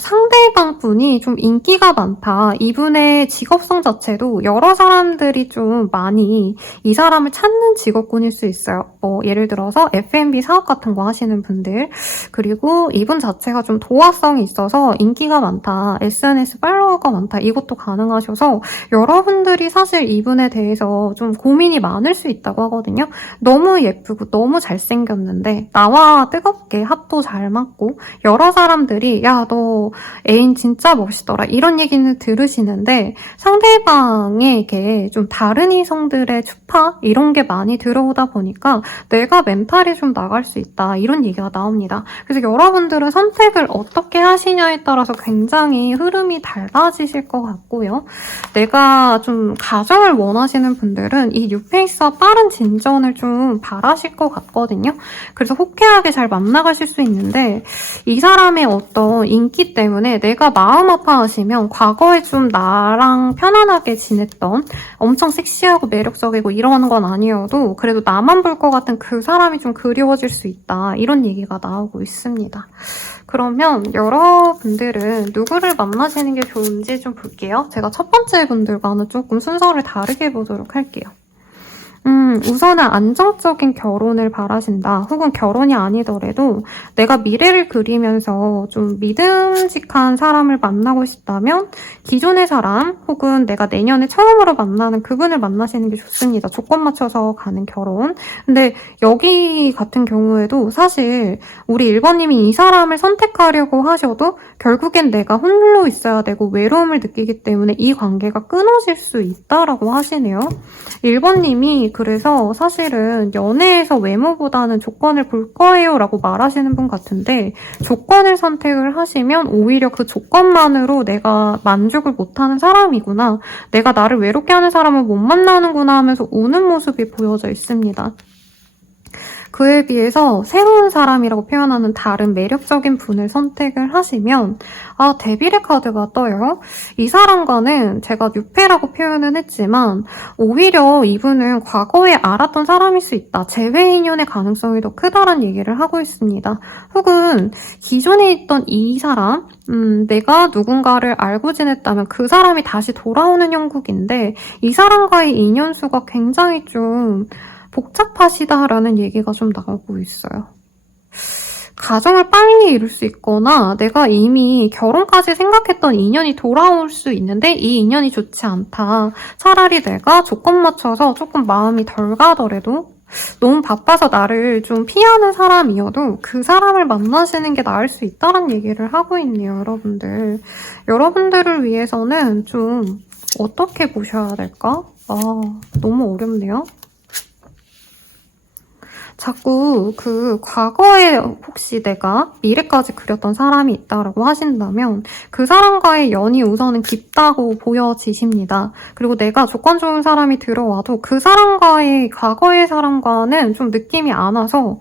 상대방 분이 좀 인기가 많다. 이분의 직업성 자체도 여러 사람들이 좀 많이 이 사람을 찾는 직업군일 수 있어요. 예를 들어서 F&B 사업 같은 거 하시는 분들, 그리고 이분 자체가 좀 도화성이 있어서 인기가 많다. SNS 팔로워가 많다. 이것도 가능하셔서 여러분들이 사실 이분에 대해서 좀 고민이 많을 수 있다고 하거든요. 너무 예쁘고 너무 잘생겼는데 나와 뜨겁게 합도 잘 맞고 여러 사람들이 야, 너 애인 진짜 멋있더라 이런 얘기는 들으시는데 상대방에게 좀 다른 이성들의 추파 이런 게 많이 들어오다 보니까 내가 멘탈이 좀 나갈 수 있다 이런 얘기가 나옵니다. 그래서 여러분들은 선택을 어떻게 하시냐에 따라서 굉장히 흐름이 달라지실 것 같고요. 내가 좀 가정을 원하시는 분들은 이 뉴페이스와 빠른 진전을 좀 바라실 것 같거든요. 그래서 호쾌하게 잘 만나가실 수 있는데 이 사람의 어떤 인기 때문에 내가 마음 아파하시면 과거에 좀 나랑 편안하게 지냈던 엄청 섹시하고 매력적이고 이러는 건 아니어도 그래도 나만 볼 것 같은 그 사람이 좀 그리워질 수 있다 이런 얘기가 나오고 있습니다. 그러면 여러분들은 누구를 만나시는 게 좋은지 좀 볼게요. 제가 첫 번째 분들과는 조금 순서를 다르게 보도록 할게요. 우선은 안정적인 결혼을 바라신다. 혹은 결혼이 아니더라도 내가 미래를 그리면서 좀 믿음직한 사람을 만나고 싶다면 기존의 사람 혹은 내가 내년에 처음으로 만나는 그분을 만나시는 게 좋습니다. 조건 맞춰서 가는 결혼. 근데 여기 같은 경우에도 사실 우리 1번님이 이 사람을 선택하려고 하셔도 결국엔 내가 홀로 있어야 되고 외로움을 느끼기 때문에 이 관계가 끊어질 수 있다라고 하시네요. 1번님이 그래서 사실은 연애에서 외모보다는 조건을 볼 거예요 라고 말하시는 분 같은데 조건을 선택을 하시면 오히려 그 조건만으로 내가 만족을 못하는 사람이구나, 내가 나를 외롭게 하는 사람을 못 만나는구나 하면서 우는 모습이 보여져 있습니다. 그에 비해서 새로운 사람이라고 표현하는 다른 매력적인 분을 선택을 하시면 데빌의 카드가 떠요. 이 사람과는 제가 뉴페라고 표현은 했지만 오히려 이분은 과거에 알았던 사람일 수 있다. 재회 인연의 가능성이 더 크다란 얘기를 하고 있습니다. 혹은 기존에 있던 이 사람, 내가 누군가를 알고 지냈다면 그 사람이 다시 돌아오는 형국인데 이 사람과의 인연수가 굉장히 좀 복잡하시다라는 얘기가 좀 나오고 있어요. 가정을 빨리 이룰 수 있거나 내가 이미 결혼까지 생각했던 인연이 돌아올 수 있는데 이 인연이 좋지 않다. 차라리 내가 조건 맞춰서 조금 마음이 덜 가더라도 너무 바빠서 나를 좀 피하는 사람이어도 그 사람을 만나시는 게 나을 수 있다는 얘기를 하고 있네요, 여러분들. 여러분들을 위해서는 좀 어떻게 보셔야 될까? 너무 어렵네요. 자꾸 그 과거에 혹시 내가 미래까지 그렸던 사람이 있다라고 하신다면 그 사람과의 연이 우선은 깊다고 보여지십니다. 그리고 내가 조건 좋은 사람이 들어와도 그 사람과의 과거의 사람과는 좀 느낌이 안 와서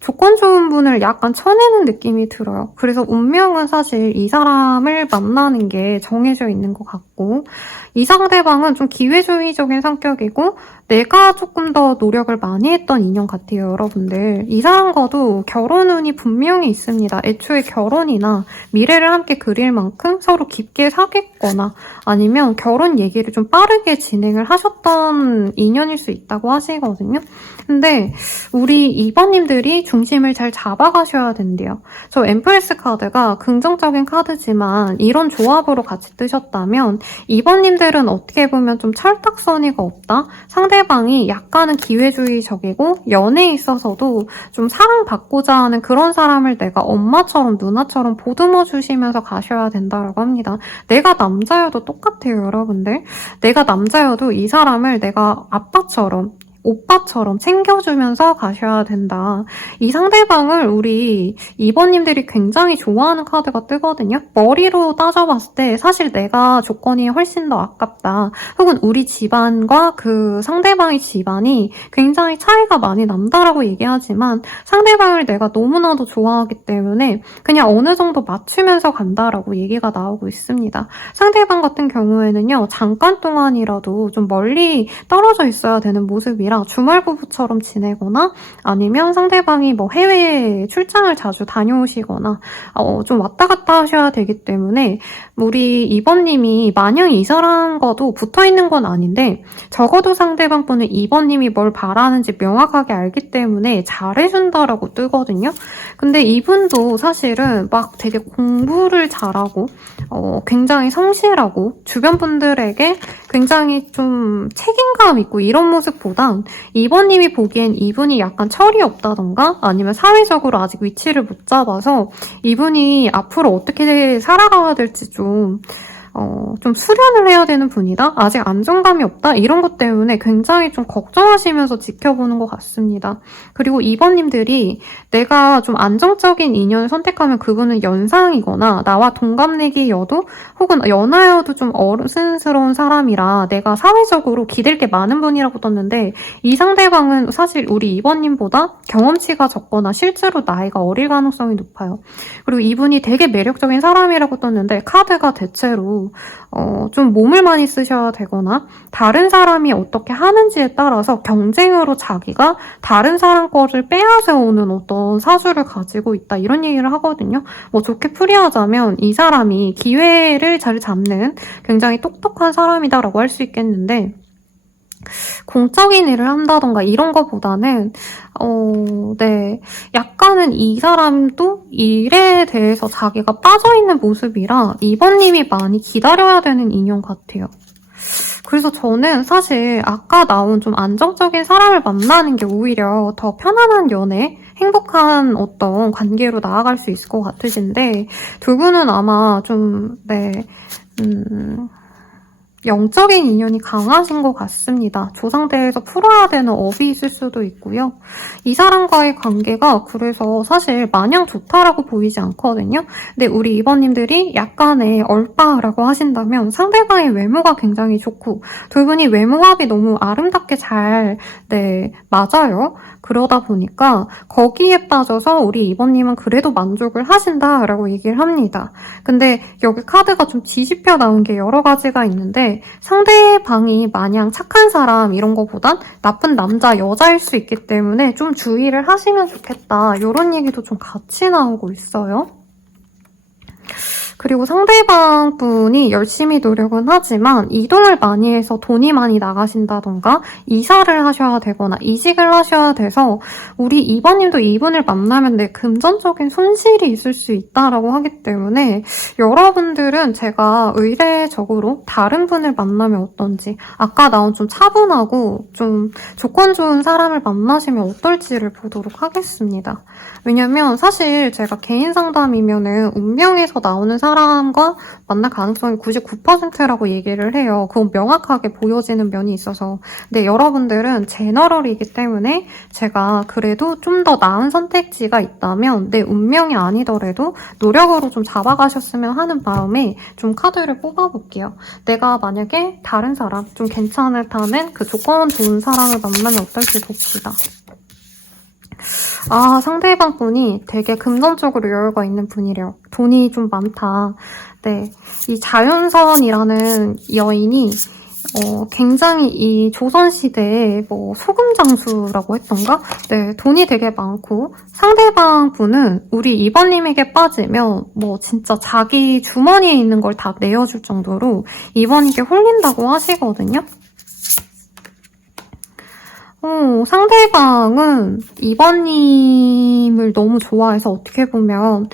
조건 좋은 분을 약간 쳐내는 느낌이 들어요. 그래서 운명은 사실 이 사람을 만나는 게 정해져 있는 것 같고 이 상대방은 좀 기회주의적인 성격이고 내가 조금 더 노력을 많이 했던 인연 같아요, 여러분들. 이 사람과도 결혼 운이 분명히 있습니다. 애초에 결혼이나 미래를 함께 그릴 만큼 서로 깊게 사귀거나 아니면 결혼 얘기를 좀 빠르게 진행을 하셨던 인연일 수 있다고 하시거든요. 근데 우리 2번님들이 중심을 잘 잡아가셔야 된대요. 저 엠프레스 카드가 긍정적인 카드지만 이런 조합으로 같이 뜨셨다면 2번님들은 어떻게 보면 좀 찰떡선이가 없다? 상대방이 약간은 기회주의적이고 연애에 있어서도 좀 사랑받고자 하는 그런 사람을 내가 엄마처럼 누나처럼 보듬어 주시면서 가셔야 된다고 합니다. 내가 남자여도 똑같아요, 여러분들. 내가 남자여도 이 사람을 내가 아빠처럼 오빠처럼 챙겨주면서 가셔야 된다. 이 상대방을 우리 2번님들이 굉장히 좋아하는 카드가 뜨거든요. 머리로 따져봤을 때 사실 내가 조건이 훨씬 더 아깝다. 혹은 우리 집안과 그 상대방의 집안이 굉장히 차이가 많이 난다라고 얘기하지만 상대방을 내가 너무나도 좋아하기 때문에 그냥 어느 정도 맞추면서 간다라고 얘기가 나오고 있습니다. 상대방 같은 경우에는요. 잠깐 동안이라도 좀 멀리 떨어져 있어야 되는 모습이라 아니라 주말부부처럼 지내거나 아니면 상대방이 뭐 해외에 출장을 자주 다녀오시거나 좀 왔다 갔다 하셔야 되기 때문에 우리 2번님이 마냥 이 사람과도 붙어있는 건 아닌데 적어도 상대방 분은 2번님이 뭘 바라는지 명확하게 알기 때문에 잘해준다라고 뜨거든요. 근데 이분도 사실은 막 되게 공부를 잘하고 굉장히 성실하고 주변 분들에게 굉장히 좀 책임감 있고 이런 모습보단 2번님이 보기엔 이분이 약간 철이 없다던가 아니면 사회적으로 아직 위치를 못 잡아서 이분이 앞으로 어떻게 살아가야 될지 좀 수련을 해야 되는 분이다? 아직 안정감이 없다? 이런 것 때문에 굉장히 좀 걱정하시면서 지켜보는 것 같습니다. 그리고 2번님들이 내가 좀 안정적인 인연을 선택하면 그분은 연상이거나 나와 동갑내기여도 혹은 연하여도 좀 어른스러운 사람이라 내가 사회적으로 기댈 게 많은 분이라고 떴는데 이 상대방은 사실 우리 2번님보다 경험치가 적거나 실제로 나이가 어릴 가능성이 높아요. 그리고 이분이 되게 매력적인 사람이라고 떴는데 카드가 대체로 좀 몸을 많이 쓰셔야 되거나 다른 사람이 어떻게 하는지에 따라서 경쟁으로 자기가 다른 사람 거를 빼앗아오는 어떤 사주를 가지고 있다 이런 얘기를 하거든요. 뭐 좋게 풀이하자면 이 사람이 기회를 잘 잡는 굉장히 똑똑한 사람이다라고 할 수 있겠는데 공적인 일을 한다던가 이런 거보다는 네, 약간은 이 사람도 일에 대해서 자기가 빠져있는 모습이라 2번님이 많이 기다려야 되는 인연 같아요. 그래서 저는 사실 아까 나온 좀 안정적인 사람을 만나는 게 오히려 더 편안한 연애, 행복한 어떤 관계로 나아갈 수 있을 것 같으신데 두 분은 아마 좀 영적인 인연이 강하신 것 같습니다. 조상대에서 풀어야 되는 업이 있을 수도 있고요. 이 사람과의 관계가 그래서 사실 마냥 좋다라고 보이지 않거든요. 근데 우리 2번님들이 약간의 얼빠라고 하신다면 상대방의 외모가 굉장히 좋고 두 분이 외모 합이 너무 아름답게 잘 맞아요. 그러다 보니까 거기에 빠져서 우리 2번님은 그래도 만족을 하신다라고 얘기를 합니다. 근데 여기 카드가 좀 뒤집혀 나온 게 여러 가지가 있는데 상대방이 마냥 착한 사람 이런 거보단 나쁜 남자, 여자일 수 있기 때문에 좀 주의를 하시면 좋겠다. 이런 얘기도 좀 같이 나오고 있어요. 그리고 상대방 분이 열심히 노력은 하지만 이동을 많이 해서 돈이 많이 나가신다던가 이사를 하셔야 되거나 이직을 하셔야 돼서 우리 2번님도 이분을 만나면 내 금전적인 손실이 있을 수 있다라고 하기 때문에 여러분들은 제가 의례적으로 다른 분을 만나면 어떤지 아까 나온 좀 차분하고 좀 조건 좋은 사람을 만나시면 어떨지를 보도록 하겠습니다. 왜냐면 사실 제가 개인 상담이면은 운명에서 나오는 사람과 만날 가능성이 99%라고 얘기를 해요. 그건 명확하게 보여지는 면이 있어서. 근데 여러분들은 제너럴이기 때문에 제가 그래도 좀 더 나은 선택지가 있다면 내 운명이 아니더라도 노력으로 좀 잡아가셨으면 하는 마음에 좀 카드를 뽑아볼게요. 내가 만약에 다른 사람, 좀 괜찮다는 그 조건 좋은 사람을 만나면 어떨지 봅시다. 아, 상대방 분이 되게 금전적으로 여유가 있는 분이래요. 돈이 좀 많다. 네, 이 자윤선이라는 여인이 굉장히 이 조선시대에 뭐 소금장수라고 했던가? 네, 돈이 되게 많고 상대방 분은 우리 2번님에게 빠지면 뭐 진짜 자기 주머니에 있는 걸 다 내어줄 정도로 2번님께 홀린다고 하시거든요. 상대방은 2번님을 너무 좋아해서 어떻게 보면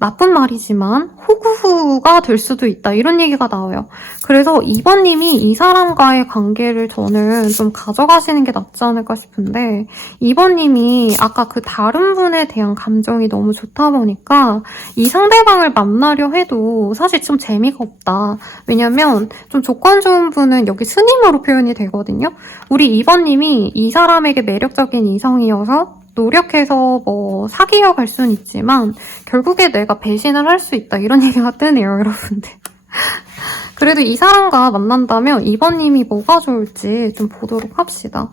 나쁜 말이지만 호구가 될 수도 있다 이런 얘기가 나와요. 그래서 2번님이 이 사람과의 관계를 저는 좀 가져가시는 게 낫지 않을까 싶은데 2번님이 아까 그 다른 분에 대한 감정이 너무 좋다 보니까 이 상대방을 만나려 해도 사실 좀 재미가 없다. 왜냐면 좀 조건 좋은 분은 여기 스님으로 표현이 되거든요. 우리 2번님이 이 사람에게 매력적인 이성이어서 노력해서 뭐 사귀어 갈 수는 있지만 결국에 내가 배신을 할 수 있다 이런 얘기가 뜨네요, 여러분들. 그래도 이 사람과 만난다면 2번님이 뭐가 좋을지 좀 보도록 합시다.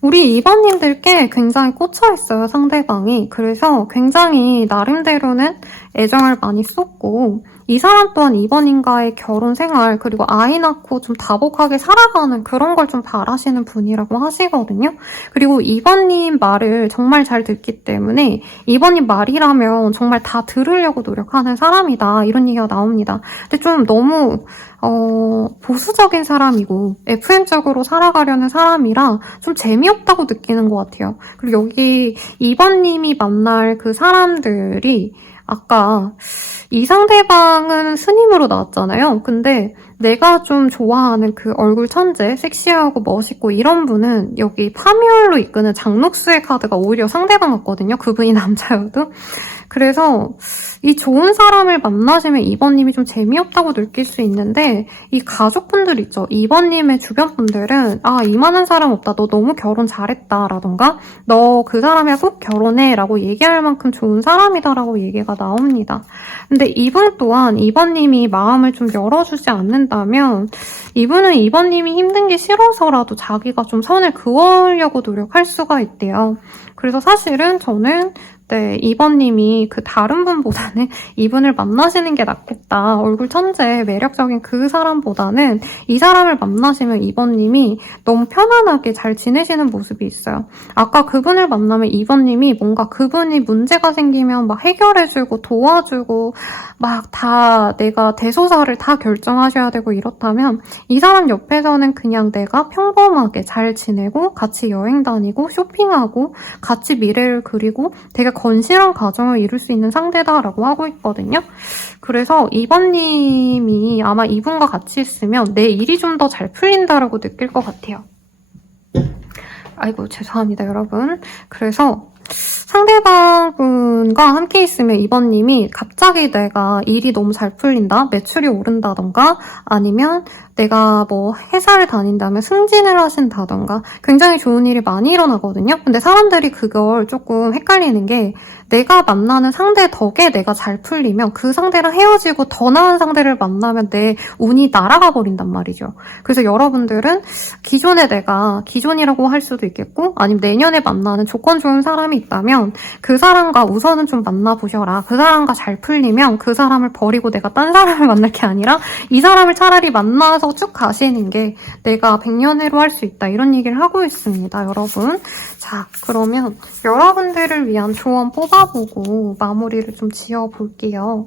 우리 2번님들께 굉장히 꽂혀있어요, 상대방이. 그래서 굉장히 나름대로는 애정을 많이 쏟고 이 사람 또한 2번님과의 결혼 생활 그리고 아이 낳고 좀 다복하게 살아가는 그런 걸 좀 바라시는 분이라고 하시거든요. 그리고 2번님 말을 정말 잘 듣기 때문에 2번님 말이라면 정말 다 들으려고 노력하는 사람이다 이런 얘기가 나옵니다. 근데 좀 너무 보수적인 사람이고 FM적으로 살아가려는 사람이라 좀 재미없다고 느끼는 것 같아요. 그리고 여기 2번님이 만날 그 사람들이 아까 이 상대방은 스님으로 나왔잖아요. 근데 내가 좀 좋아하는 그 얼굴 천재, 섹시하고 멋있고 이런 분은 여기 파멸로 이끄는 장록수의 카드가 오히려 상대방 같거든요. 그분이 남자여도. 그래서 이 좋은 사람을 만나시면 2번님이 좀 재미없다고 느낄 수 있는데 이 가족분들 있죠. 2번님의 주변 분들은 아 이만한 사람 없다. 너 너무 결혼 잘했다 라던가 너 그 사람이랑 꼭 결혼해 라고 얘기할 만큼 좋은 사람이다 라고 얘기가 나옵니다. 근데 이분 또한 2번님이 마음을 좀 열어주지 않는다면 이분은 2번님이 힘든 게 싫어서라도 자기가 좀 선을 그으려고 노력할 수가 있대요. 그래서 사실은 저는 2번님이 그 다른 분보다는 이분을 만나시는 게 낫겠다. 얼굴 천재, 매력적인 그 사람보다는 이 사람을 만나시면 2번님이 너무 편안하게 잘 지내시는 모습이 있어요. 아까 그분을 만나면 2번님이 뭔가 그분이 문제가 생기면 막 해결해주고 도와주고 막 다 내가 대소사를 다 결정하셔야 되고 이렇다면 이 사람 옆에서는 그냥 내가 평범하게 잘 지내고 같이 여행 다니고 쇼핑하고 같이 미래를 그리고 되게 건실한 가정을 이룰 수 있는 상대다라고 하고 있거든요. 그래서 2번님이 아마 이분과 같이 있으면 내 일이 좀 더 잘 풀린다라고 느낄 것 같아요. 아이고 죄송합니다 여러분. 그래서 상대방분과 함께 있으면 2번님이 갑자기 내가 일이 너무 잘 풀린다, 매출이 오른다던가 아니면 내가 뭐 회사를 다닌다면 승진을 하신다던가 굉장히 좋은 일이 많이 일어나거든요. 근데 사람들이 그걸 조금 헷갈리는 게 내가 만나는 상대 덕에 내가 잘 풀리면 그 상대랑 헤어지고 더 나은 상대를 만나면 내 운이 날아가 버린단 말이죠. 그래서 여러분들은 기존이라고 할 수도 있겠고 아니면 내년에 만나는 조건 좋은 사람이 있다면 그 사람과 우선은 좀 만나보셔라. 그 사람과 잘 풀리면 그 사람을 버리고 내가 딴 사람을 만날 게 아니라 이 사람을 차라리 만나서 쭉 가시는 게 내가 백년해로 할 수 있다. 이런 얘기를 하고 있습니다. 여러분. 자, 그러면 여러분들을 위한 조언 뽑아보고 마무리를 좀 지어볼게요.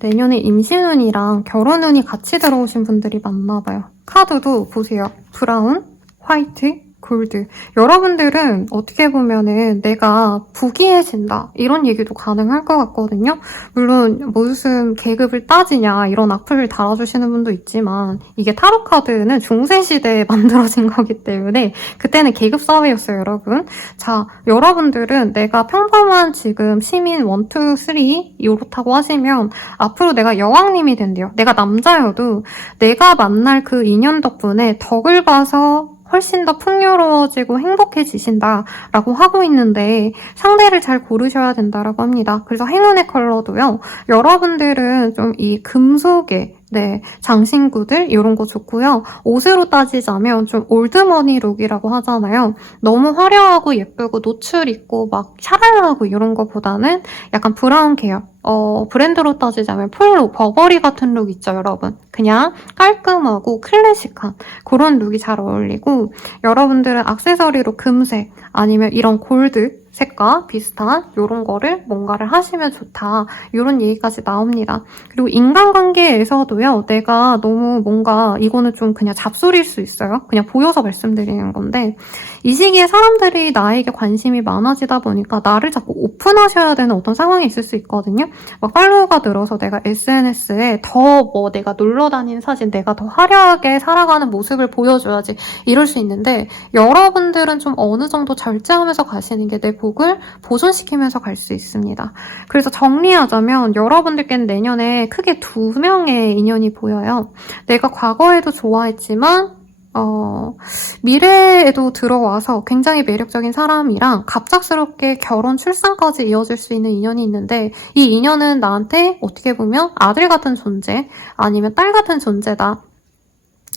내년에 임신운이랑 결혼운이 같이 들어오신 분들이 많나봐요. 카드도 보세요. 브라운, 화이트, 골드. 여러분들은 어떻게 보면은 내가 부귀해진다 이런 얘기도 가능할 것 같거든요. 물론 무슨 계급을 따지냐 이런 악플을 달아주시는 분도 있지만 이게 타로 카드는 중세시대에 만들어진 거기 때문에 그때는 계급 사회였어요 여러분. 자, 여러분들은 내가 평범한 지금 시민 1, 2, 3 이렇다고 하시면 앞으로 내가 여왕님이 된대요. 내가 남자여도 내가 만날 그 인연 덕분에 덕을 봐서 훨씬 더 풍요로워지고 행복해지신다라고 하고 있는데 상대를 잘 고르셔야 된다라고 합니다. 그래서 행운의 컬러도요. 여러분들은 좀 이 금속의 장신구들 이런 거 좋고요. 옷으로 따지자면 좀 올드머니 룩이라고 하잖아요. 너무 화려하고 예쁘고 노출 있고 막 샤랄라하고 이런 거보다는 약간 브라운 계열. 브랜드로 따지자면 폴로, 버버리 같은 룩 있죠, 여러분. 그냥 깔끔하고 클래식한 그런 룩이 잘 어울리고 여러분들은 액세서리로 금색 아니면 이런 골드 색과 비슷한 이런 거를 뭔가를 하시면 좋다. 이런 얘기까지 나옵니다. 그리고 인간관계에서도요. 내가 너무 뭔가 이거는 좀 그냥 잡소리일 수 있어요. 그냥 보여서 말씀드리는 건데 이 시기에 사람들이 나에게 관심이 많아지다 보니까 나를 자꾸 오픈하셔야 되는 어떤 상황이 있을 수 있거든요. 막 팔로우가 늘어서 내가 SNS에 더 뭐 내가 놀러 다니는 사진, 내가 더 화려하게 살아가는 모습을 보여줘야지 이럴 수 있는데 여러분들은 좀 어느 정도 절제하면서 가시는 게 내 복을 보존시키면서 갈 수 있습니다. 그래서 정리하자면 여러분들께는 내년에 크게 2명의 인연이 보여요. 내가 과거에도 좋아했지만 미래에도 들어와서 굉장히 매력적인 사람이랑 갑작스럽게 결혼, 출산까지 이어질 수 있는 인연이 있는데 이 인연은 나한테 어떻게 보면 아들 같은 존재 아니면 딸 같은 존재다.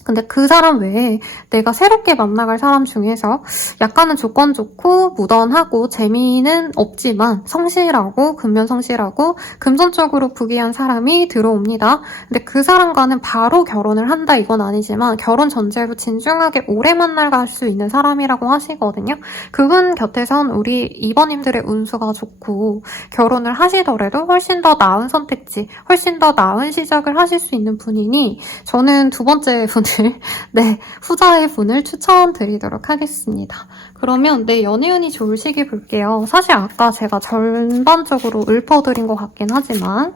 근데 그 사람 외에 내가 새롭게 만나갈 사람 중에서 약간은 조건 좋고 무던하고 재미는 없지만 성실하고 근면성실하고 금전적으로 부귀한 사람이 들어옵니다. 근데 그 사람과는 바로 결혼을 한다 이건 아니지만 결혼 전제로 진중하게 오래 만나갈 수 있는 사람이라고 하시거든요. 그분 곁에선 우리 2번님들의 운수가 좋고 결혼을 하시더라도 훨씬 더 나은 선택지, 훨씬 더 나은 시작을 하실 수 있는 분이니 저는 두 번째 분을 네, 후자의 분을 추천드리도록 하겠습니다. 그러면 내 연애운이 좋을 시기 볼게요. 사실 아까 제가 전반적으로 읊어드린 것 같긴 하지만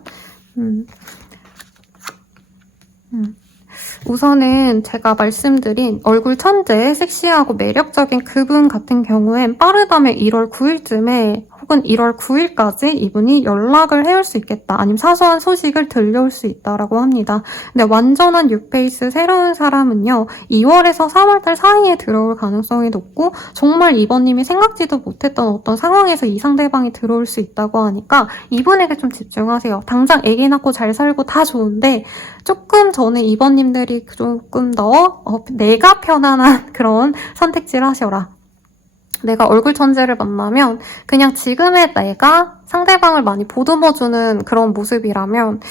우선은 제가 말씀드린 얼굴 천재, 섹시하고 매력적인 그분 같은 경우엔 빠르다면 1월 9일쯤에 혹은 1월 9일까지 이분이 연락을 해올 수 있겠다. 아니면 사소한 소식을 들려올 수 있다라고 합니다. 근데 완전한 뉴페이스 새로운 사람은요. 2월에서 3월달 사이에 들어올 가능성이 높고 정말 이번님이 생각지도 못했던 어떤 상황에서 이 상대방이 들어올 수 있다고 하니까 이분에게 좀 집중하세요. 당장 아기 낳고 잘 살고 다 좋은데 조금 저는 이번님들이 조금 더 내가 편안한 그런 선택지를 하셔라. 내가 얼굴 천재를 만나면 그냥 지금의 내가 상대방을 많이 보듬어주는 그런 모습이라면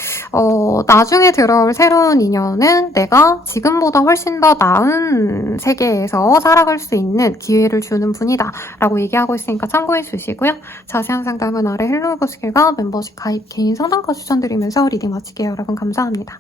나중에 들어올 새로운 인연은 내가 지금보다 훨씬 더 나은 세계에서 살아갈 수 있는 기회를 주는 분이다 라고 얘기하고 있으니까 참고해 주시고요. 자세한 상담은 아래 헬로우 버스킬과 멤버십 가입 개인 상담가 추천드리면서 리딩 마칠게요. 여러분 감사합니다.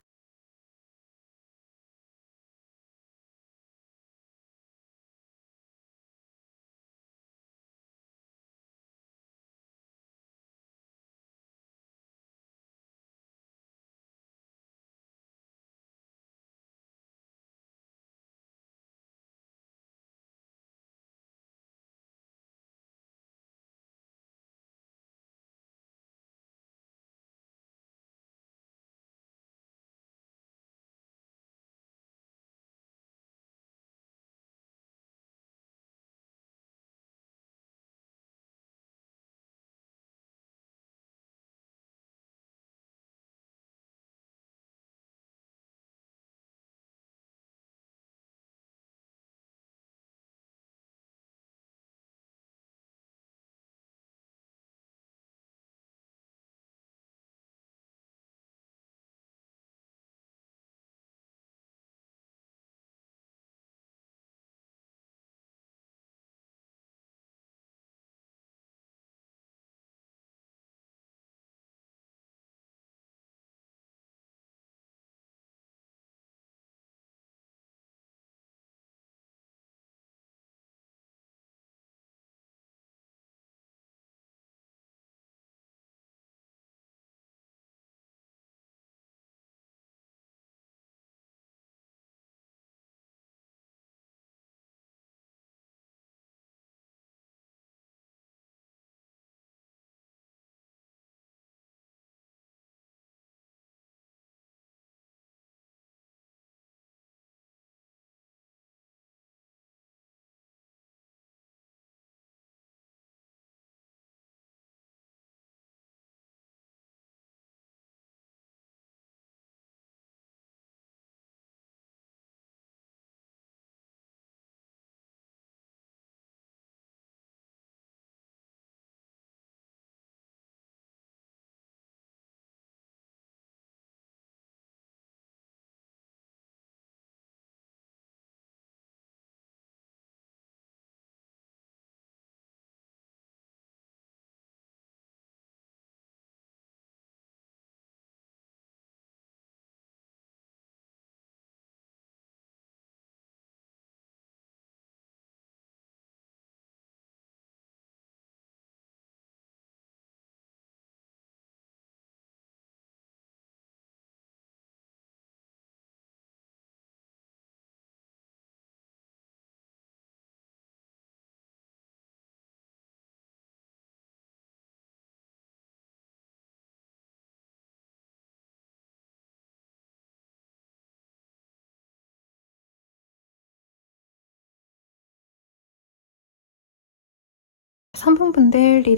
3분분들 이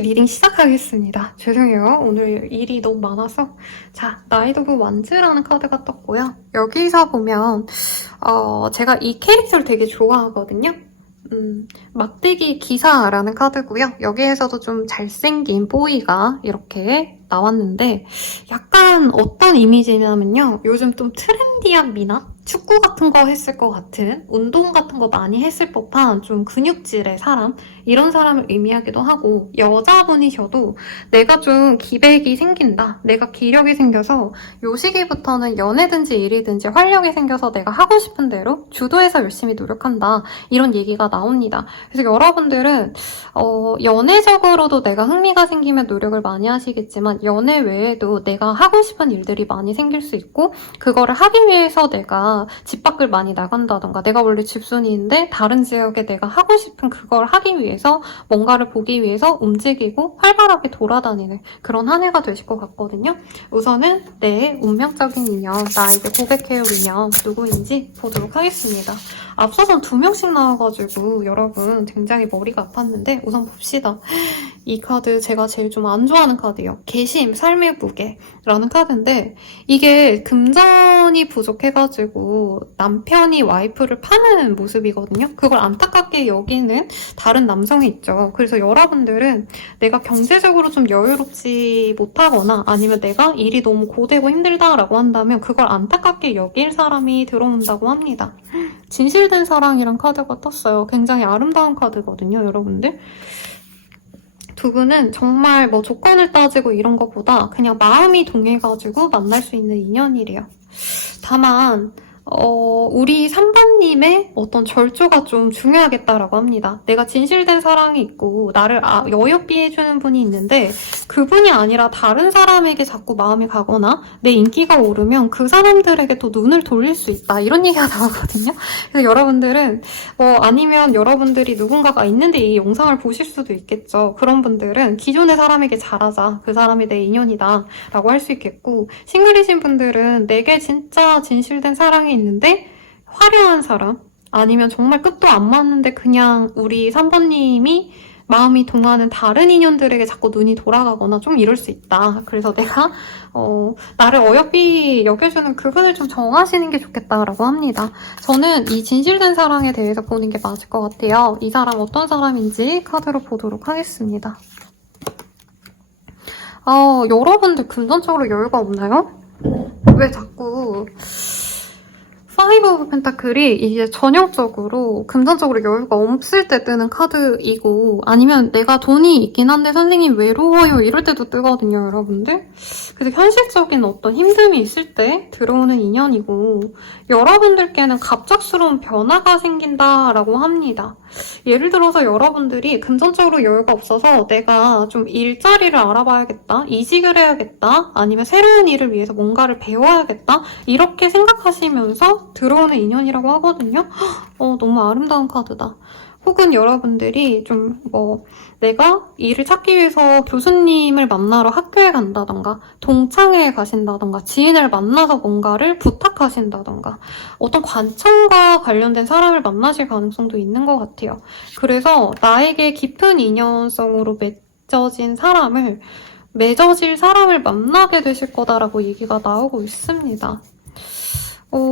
리딩 시작하겠습니다. 죄송해요. 오늘 일이 너무 많아서. 자, 나이트 오브 완즈라는 카드가 떴고요. 여기서 보면, 제가 이 캐릭터를 되게 좋아하거든요. 막대기 기사라는 카드고요. 여기에서도 좀 잘생긴 보이가 이렇게 나왔는데 약간 어떤 이미지냐면요. 요즘 좀 트렌디한 미나? 축구 같은 거 했을 것 같은, 운동 같은 거 많이 했을 법한 좀 근육질의 사람, 이런 사람을 의미하기도 하고, 여자분이셔도 내가 좀 기백이 생긴다, 내가 기력이 생겨서 요 시기부터는 연애든지 일이든지 활력이 생겨서 내가 하고 싶은 대로 주도해서 열심히 노력한다, 이런 얘기가 나옵니다. 그래서 여러분들은 연애적으로도 내가 흥미가 생기면 노력을 많이 하시겠지만 연애 외에도 내가 하고 싶은 일들이 많이 생길 수 있고, 그거를 하기 위해서 내가 집 밖을 많이 나간다던가, 내가 원래 집순이인데 다른 지역에 내가 하고 싶은 그걸 하기 위해서, 뭔가를 보기 위해서 움직이고 활발하게 돌아다니는 그런 한 해가 되실 것 같거든요. 우선은 내 운명적인 인연, 나에게 고백해올 인연 누구인지 보도록 하겠습니다. 앞서선 2명씩 나와가지고 여러분 굉장히 머리가 아팠는데 우선 봅시다. 이 카드 제가 제일 좀 안 좋아하는 카드예요. 개심, 삶의 무게라는 카드인데, 이게 금전이 부족해가지고 남편이 와이프를 파는 모습이거든요. 그걸 안타깝게 여기는 다른 남성이 있죠. 그래서 여러분들은 내가 경제적으로 좀 여유롭지 못하거나 아니면 내가 일이 너무 고되고 힘들다라고 한다면 그걸 안타깝게 여길 사람이 들어온다고 합니다. 진실된 사랑이란 카드가 떴어요. 굉장히 아름다운 카드거든요, 여러분들. 두 분은 정말 뭐 조건을 따지고 이런 것보다 그냥 마음이 동해가지고 만날 수 있는 인연이래요. 다만 우리 3번님의 어떤 절조가 좀 중요하겠다라고 합니다. 내가 진실된 사랑이 있고 나를 여유롭게 해주는 분이 있는데 그분이 아니라 다른 사람에게 자꾸 마음이 가거나 내 인기가 오르면 그 사람들에게 또 눈을 돌릴 수 있다, 이런 얘기가 나오거든요. 그래서 여러분들은 아니면 여러분들이 누군가가 있는데 이 영상을 보실 수도 있겠죠. 그런 분들은 기존의 사람에게 잘하자, 그 사람이 내 인연이다 라고 할 수 있겠고, 싱글이신 분들은 내게 진짜 진실된 사랑이 있는데 화려한 사람, 아니면 정말 끝도 안 맞는데 그냥 우리 3번님이 마음이 동하는 다른 인연들에게 자꾸 눈이 돌아가거나 좀 이럴 수 있다. 그래서 내가 나를 어여삐 여겨주는 그분을 좀 정하시는 게 좋겠다라고 합니다. 저는 이 진실된 사랑에 대해서 보는 게 맞을 것 같아요. 이 사람 어떤 사람인지 카드로 보도록 하겠습니다. 여러분들 금전적으로 여유가 없나요? 왜 자꾸 파이브 오브 펜타클이 이제 전형적으로 금전적으로 여유가 없을 때 뜨는 카드이고, 아니면 내가 돈이 있긴 한데 선생님 외로워요 이럴 때도 뜨거든요, 여러분들. 그래서 현실적인 어떤 힘듦이 있을 때 들어오는 인연이고, 여러분들께는 갑작스러운 변화가 생긴다라고 합니다. 예를 들어서 여러분들이 금전적으로 여유가 없어서 내가 좀 일자리를 알아봐야겠다, 이직을 해야겠다, 아니면 새로운 일을 위해서 뭔가를 배워야겠다, 이렇게 생각하시면서 들어오는 인연이라고 하거든요. 너무 아름다운 카드다. 혹은 여러분들이 좀 내가 일을 찾기 위해서 교수님을 만나러 학교에 간다던가, 동창회에 가신다던가, 지인을 만나서 뭔가를 부탁하신다던가, 어떤 관청과 관련된 사람을 만나실 가능성도 있는 것 같아요. 그래서 나에게 깊은 인연성으로 맺어질 사람을 만나게 되실 거다라고 얘기가 나오고 있습니다.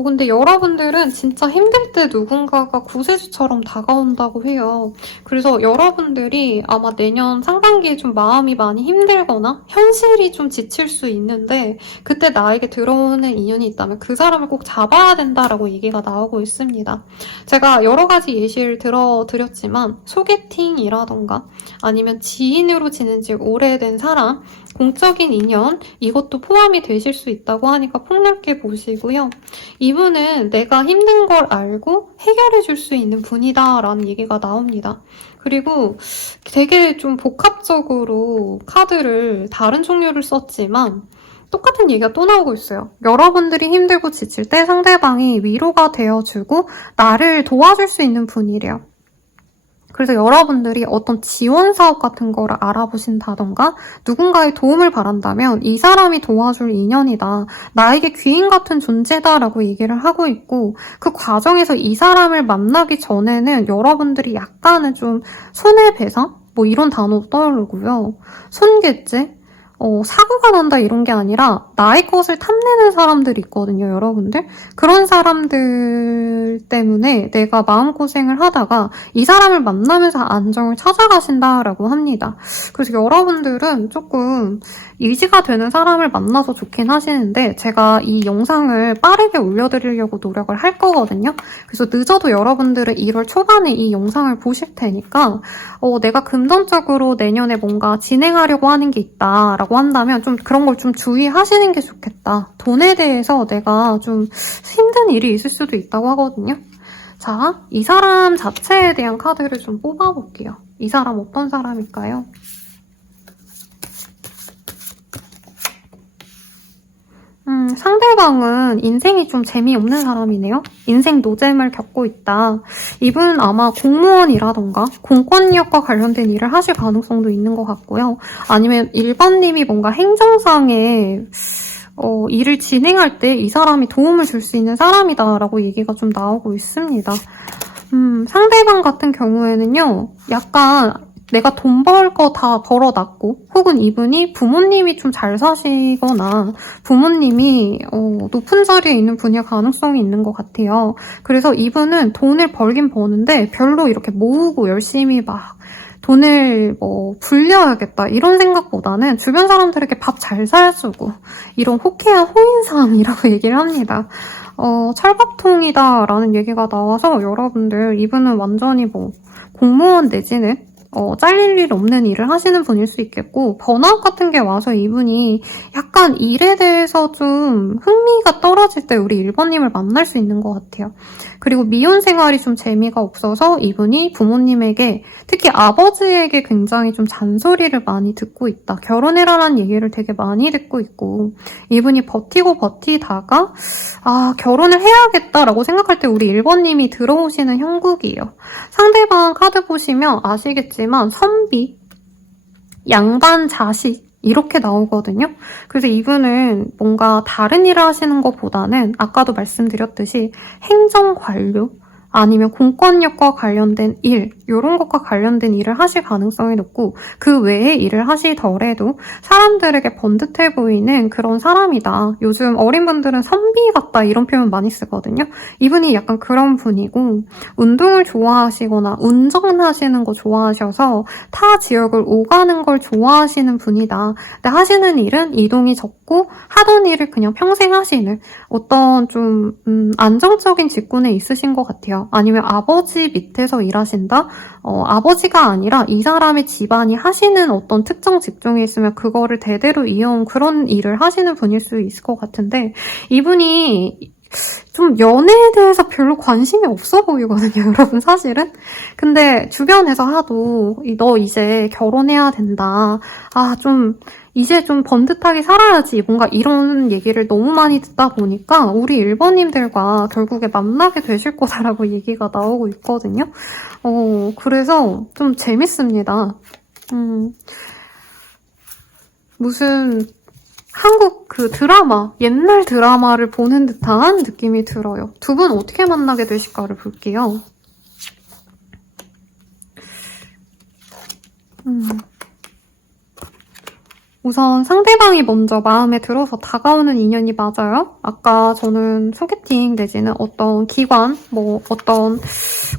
근데 여러분들은 진짜 힘들 때 누군가가 구세주처럼 다가온다고 해요. 그래서 여러분들이 아마 내년 상반기에 좀 마음이 많이 힘들거나 현실이 좀 지칠 수 있는데, 그때 나에게 들어오는 인연이 있다면 그 사람을 꼭 잡아야 된다라고 얘기가 나오고 있습니다. 제가 여러 가지 예시를 들어드렸지만 소개팅이라던가 아니면 지인으로 지낸 지 오래된 사람, 공적인 인연, 이것도 포함이 되실 수 있다고 하니까 폭넓게 보시고요. 이분은 내가 힘든 걸 알고 해결해 줄 수 있는 분이다 라는 얘기가 나옵니다. 그리고 되게 좀 복합적으로 카드를 다른 종류를 썼지만 똑같은 얘기가 또 나오고 있어요. 여러분들이 힘들고 지칠 때 상대방이 위로가 되어주고 나를 도와줄 수 있는 분이래요. 그래서 여러분들이 어떤 지원 사업 같은 거를 알아보신다던가 누군가의 도움을 바란다면 이 사람이 도와줄 인연이다. 나에게 귀인 같은 존재다라고 얘기를 하고 있고 그 과정에서 이 사람을 만나기 전에는 여러분들이 약간은 좀 손해배상? 뭐 이런 단어도 떠오르고요. 손괴죄? 사고가 난다 이런 게 아니라 나의 것을 탐내는 사람들이 있거든요, 여러분들. 그런 사람들 때문에 내가 마음고생을 하다가 이 사람을 만나면서 안정을 찾아가신다라고 합니다. 그래서 여러분들은 조금 의지가 되는 사람을 만나서 좋긴 하시는데 제가 이 영상을 빠르게 올려드리려고 노력을 할 거거든요. 그래서 늦어도 여러분들은 1월 초반에 이 영상을 보실 테니까 내가 금전적으로 내년에 뭔가 진행하려고 하는 게 있다라고 한다면 좀 그런 걸 좀 주의하시는 게 좋겠다. 돈에 대해서 내가 좀 힘든 일이 있을 수도 있다고 하거든요. 자, 이 사람 자체에 대한 카드를 좀 뽑아볼게요. 이 사람 어떤 사람일까요? 상대방은 인생이 좀 재미없는 사람이네요. 인생 노잼을 겪고 있다. 이분 아마 공무원이라던가 공권력과 관련된 일을 하실 가능성도 있는 것 같고요. 아니면 일반님이 뭔가 행정상의 일을 진행할 때 이 사람이 도움을 줄 수 있는 사람이다라고 얘기가 좀 나오고 있습니다. 상대방 같은 경우에는요, 약간 내가 돈 벌 거 다 벌어놨고 혹은 이분이 부모님이 좀 잘 사시거나 부모님이 높은 자리에 있는 분일 가능성이 있는 것 같아요. 그래서 이분은 돈을 벌긴 버는데 별로 이렇게 모으고 열심히 막 돈을 불려야겠다 이런 생각보다는 주변 사람들에게 밥 잘 사주고 이런 호쾌한 호인상이라고 얘기를 합니다. 찰밥통이다라는 얘기가 나와서 여러분들 이분은 완전히 공무원 내지는 잘릴 일 없는 일을 하시는 분일 수 있겠고 번아웃 같은 게 와서 이분이 약간 일에 대해서 좀 흥미가 떨어질 때 우리 1번님을 만날 수 있는 것 같아요. 그리고 미혼 생활이 좀 재미가 없어서 이분이 부모님에게 특히 아버지에게 굉장히 좀 잔소리를 많이 듣고 있다. 결혼해라라는 얘기를 되게 많이 듣고 있고 이분이 버티고 버티다가 결혼을 해야겠다라고 생각할 때 우리 1번님이 들어오시는 형국이에요. 상대방 카드 보시면 아시겠지만 선비, 양반 자식 이렇게 나오거든요. 그래서 이분은 뭔가 다른 일을 하시는 것보다는 아까도 말씀드렸듯이 행정관료 아니면 공권력과 관련된 일 이런 것과 관련된 일을 하실 가능성이 높고 그 외에 일을 하시더라도 사람들에게 번듯해 보이는 그런 사람이다. 요즘 어린 분들은 선비 같다 이런 표현 많이 쓰거든요. 이분이 약간 그런 분이고 운동을 좋아하시거나 운전하시는 거 좋아하셔서 타 지역을 오가는 걸 좋아하시는 분이다. 근데 하시는 일은 이동이 적고 하던 일을 그냥 평생 하시는 어떤 좀 안정적인 직군에 있으신 것 같아요. 아니면 아버지 밑에서 일하신다? 아버지가 아니라 이 사람의 집안이 하시는 어떤 특정 직종에 있으면 그거를 대대로 이어온 그런 일을 하시는 분일 수 있을 것 같은데 이분이 좀 연애에 대해서 별로 관심이 없어 보이거든요, 여러분, 사실은. 근데 주변에서 하도 너 이제 결혼해야 된다. 이제 좀 번듯하게 살아야지. 뭔가 이런 얘기를 너무 많이 듣다 보니까 우리 1번님들과 결국에 만나게 되실 거다라고 얘기가 나오고 있거든요. 그래서 좀 재밌습니다. 무슨 한국 그 드라마, 옛날 드라마를 보는 듯한 느낌이 들어요. 두 분 어떻게 만나게 되실까를 볼게요. 우선 상대방이 먼저 마음에 들어서 다가오는 인연이 맞아요. 아까 저는 소개팅 내지는 어떤 기관, 어떤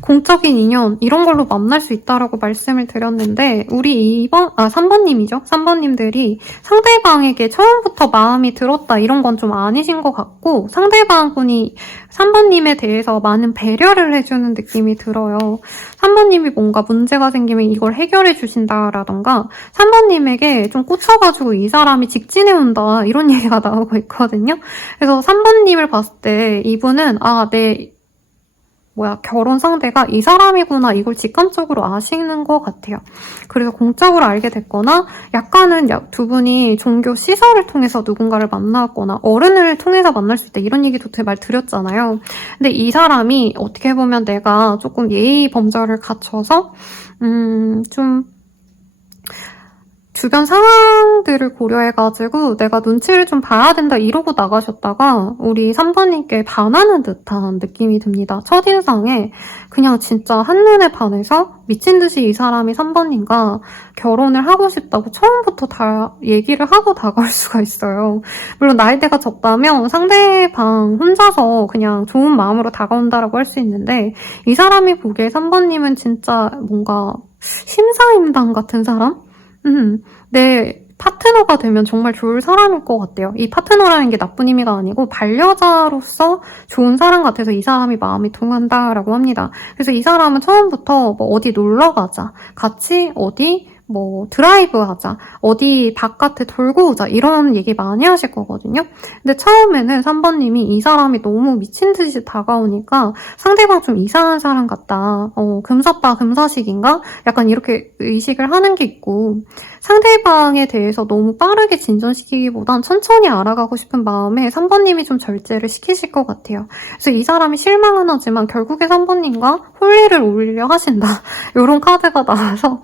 공적인 인연 이런 걸로 만날 수 있다라고 말씀을 드렸는데 우리 3번님이죠. 3번님들이 상대방에게 처음부터 마음이 들었다 이런 건 좀 아니신 것 같고 상대방분이 3번님에 대해서 많은 배려를 해주는 느낌이 들어요. 3번님이 뭔가 문제가 생기면 이걸 해결해 주신다라던가 3번님에게 좀 꽂혀가지고 이 사람이 직진해온다 이런 얘기가 나오고 있거든요. 그래서 3번님을 봤을 때 이분은 결혼 상대가 이 사람이구나 이걸 직감적으로 아시는 것 같아요. 그래서 공적으로 알게 됐거나 약간은 두 분이 종교 시설을 통해서 누군가를 만났거나 어른을 통해서 만날 수 있다 이런 얘기도 말 드렸잖아요. 근데 이 사람이 어떻게 보면 내가 조금 예의 범절을 갖춰서 좀 주변 상황들을 고려해가지고 내가 눈치를 좀 봐야 된다 이러고 나가셨다가 우리 3번님께 반하는 듯한 느낌이 듭니다. 첫인상에 그냥 진짜 한눈에 반해서 미친 듯이 이 사람이 3번님과 결혼을 하고 싶다고 처음부터 다 얘기를 하고 다가올 수가 있어요. 물론 나이대가 적다면 상대방 혼자서 그냥 좋은 마음으로 다가온다라고 할 수 있는데 이 사람이 보기에 3번님은 진짜 뭔가 심사임당 같은 사람? 내 파트너가 되면 정말 좋을 사람일 것 같아요. 이 파트너라는 게 나쁜 의미가 아니고 반려자로서 좋은 사람 같아서 이 사람이 마음이 통한다라고 합니다. 그래서 이 사람은 처음부터 뭐 어디 놀러 가자, 같이 어디 뭐 드라이브 하자, 어디 바깥에 돌고 오자 이런 얘기 많이 하실 거거든요. 근데 처음에는 3번님이 이 사람이 너무 미친 듯이 다가오니까 상대방 좀 이상한 사람 같다. 금사빠 금사식인가? 약간 이렇게 의식을 하는 게 있고 상대방에 대해서 너무 빠르게 진전시키기보단 천천히 알아가고 싶은 마음에 3번님이 좀 절제를 시키실 것 같아요. 그래서 이 사람이 실망은 하지만 결국에 3번님과 혼례를 올리려 하신다. 이런 카드가 나와서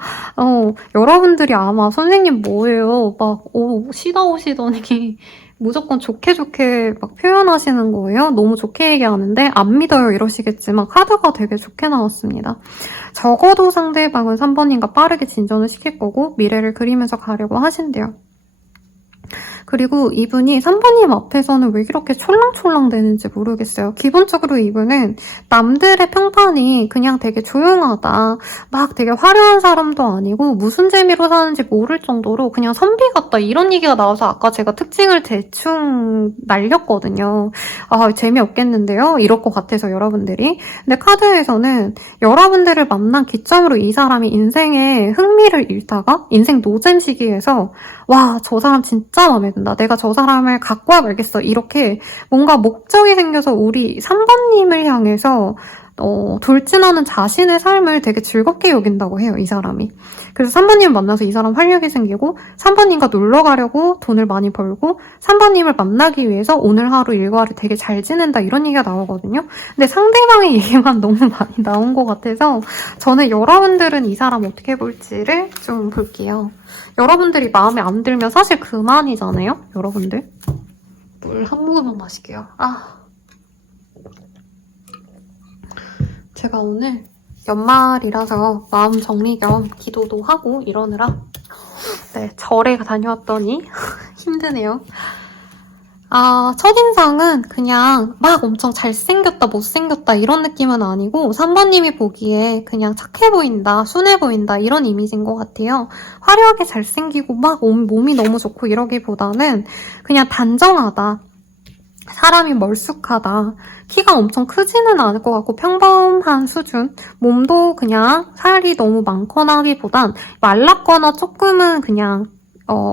여러분들이 아마 선생님 뭐예요? 막 쉬다 오시더니 무조건 좋게 막 표현하시는 거예요. 너무 좋게 얘기하는데 안 믿어요 이러시겠지만 카드가 되게 좋게 나왔습니다. 적어도 상대방은 3번님과 빠르게 진전을 시킬 거고 미래를 그리면서 가려고 하신대요. 그리고 이분이 3번님 앞에서는 왜 이렇게 촐랑촐랑 되는지 모르겠어요. 기본적으로 이분은 남들의 평판이 그냥 되게 조용하다, 막 되게 화려한 사람도 아니고 무슨 재미로 사는지 모를 정도로 그냥 선비 같다 이런 얘기가 나와서 아까 제가 특징을 대충 날렸거든요. 아, 재미없겠는데요? 이럴 것 같아서 여러분들이. 근데 카드에서는 여러분들을 만난 기점으로 이 사람이 인생에 흥미를 잃다가 인생 노잼 시기에서 와, 저 사람 진짜 마음에 든다. 내가 저 사람을 갖고 와야겠어. 이렇게 뭔가 목적이 생겨서 우리 3번님을 향해서 돌진하는 자신의 삶을 되게 즐겁게 여긴다고 해요, 이 사람이. 그래서 3번님 만나서 이 사람 활력이 생기고 3번님과 놀러 가려고 돈을 많이 벌고 3번님을 만나기 위해서 오늘 하루 일과를 되게 잘 지낸다 이런 얘기가 나오거든요. 근데 상대방의 얘기만 너무 많이 나온 것 같아서 저는 여러분들은 이 사람 어떻게 볼지를 좀 볼게요. 여러분들이 마음에 안 들면 사실 그만이잖아요, 여러분들. 물 한 모금만 마실게요. 제가 오늘 연말이라서 마음 정리 겸 기도도 하고 이러느라 절에 다녀왔더니 힘드네요. 첫인상은 그냥 막 엄청 잘생겼다, 못생겼다 이런 느낌은 아니고 3번님이 보기에 그냥 착해 보인다, 순해 보인다 이런 이미지인 것 같아요. 화려하게 잘생기고 막 몸이 너무 좋고 이러기보다는 그냥 단정하다. 사람이 멀쑥하다. 키가 엄청 크지는 않을 것 같고 평범한 수준. 몸도 그냥 살이 너무 많거나 하기보단 말랐거나 조금은 그냥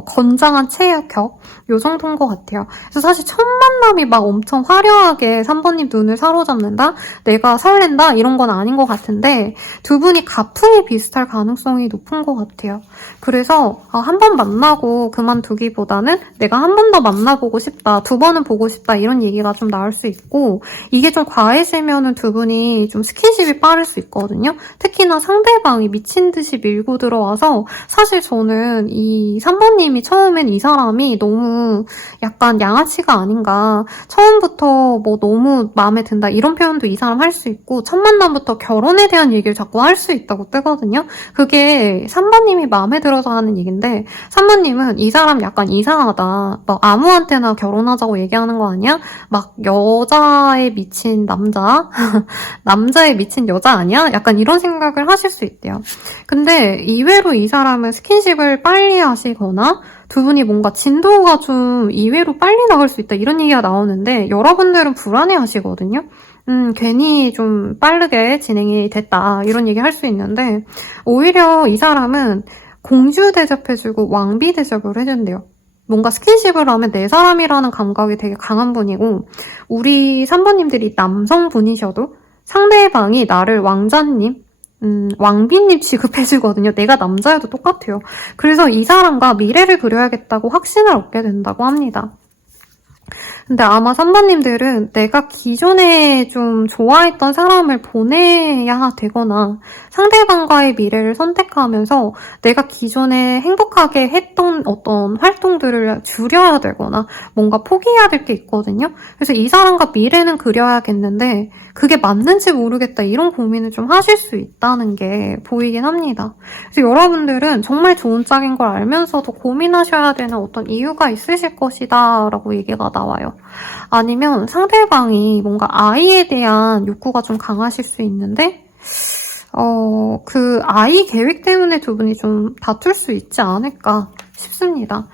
건장한 체격형 요 정도인 것 같아요. 그래서 사실 첫 만남이 막 엄청 화려하게 3번님 눈을 사로잡는다? 내가 설렌다? 이런 건 아닌 것 같은데 두 분이 가풍이 비슷할 가능성이 높은 것 같아요. 그래서 한 번 만나고 그만두기보다는 내가 한 번 더 만나보고 싶다, 두 번은 보고 싶다 이런 얘기가 좀 나올 수 있고 이게 좀 과해지면은 두 분이 좀 스킨십이 빠를 수 있거든요. 특히나 상대방이 미친 듯이 밀고 들어와서 사실 저는 이 3번님이 처음엔 이 사람이 너무 약간 양아치가 아닌가, 처음부터 뭐 너무 마음에 든다 이런 표현도 이 사람 할 수 있고 첫 만남부터 결혼에 대한 얘기를 자꾸 할 수 있다고 뜨거든요. 그게 3번님이 마음에 들어서 하는 얘기인데 3번님은 이 사람 약간 이상하다, 막 아무한테나 결혼하자고 얘기하는 거 아니야? 막 여자에 미친 남자? 남자에 미친 여자 아니야? 약간 이런 생각을 하실 수 있대요. 근데 이외로 이 사람은 스킨십을 빨리 하시거나 두 분이 뭔가 진도가 좀 이외로 빨리 나올 수 있다 이런 얘기가 나오는데 여러분들은 불안해 하시거든요. 괜히 좀 빠르게 진행이 됐다 이런 얘기 할 수 있는데 오히려 이 사람은 공주 대접해주고 왕비 대접을 해준대요. 뭔가 스킨십을 하면 내 사람이라는 감각이 되게 강한 분이고 우리 3번님들이 남성분이셔도 상대방이 나를 왕자님, 왕비님 취급해주거든요. 내가 남자여도 똑같아요. 그래서 이 사람과 미래를 그려야겠다고 확신을 얻게 된다고 합니다. 근데 아마 3번님들은 내가 기존에 좀 좋아했던 사람을 보내야 되거나 상대방과의 미래를 선택하면서 내가 기존에 행복하게 했던 어떤 활동들을 줄여야 되거나 뭔가 포기해야 될 게 있거든요. 그래서 이 사람과 미래는 그려야겠는데 그게 맞는지 모르겠다 이런 고민을 좀 하실 수 있다는 게 보이긴 합니다. 그래서 여러분들은 정말 좋은 짝인 걸 알면서도 고민하셔야 되는 어떤 이유가 있으실 것이다 라고 얘기가 나와요. 아니면 상대방이 뭔가 아이에 대한 욕구가 좀 강하실 수 있는데 그 아이 계획 때문에 두 분이 좀 다툴 수 있지 않을까 싶습니다.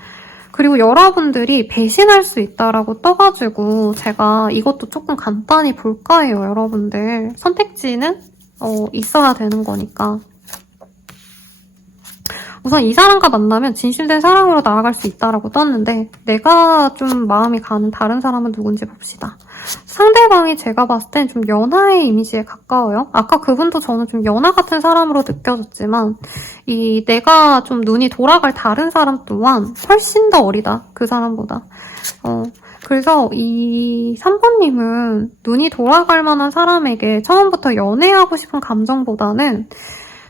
그리고 여러분들이 배신할 수 있다라고 떠가지고 제가 이것도 조금 간단히 볼까 해요, 여러분들. 선택지는 있어야 되는 거니까. 우선 이 사람과 만나면 진실된 사랑으로 나아갈 수 있다라고 떴는데 내가 좀 마음이 가는 다른 사람은 누군지 봅시다. 상대방이 제가 봤을 땐 좀 연하의 이미지에 가까워요. 아까 그분도 저는 좀 연하 같은 사람으로 느껴졌지만 이 내가 좀 눈이 돌아갈 다른 사람 또한 훨씬 더 어리다. 그 사람보다. 그래서 이 3번님은 눈이 돌아갈 만한 사람에게 처음부터 연애하고 싶은 감정보다는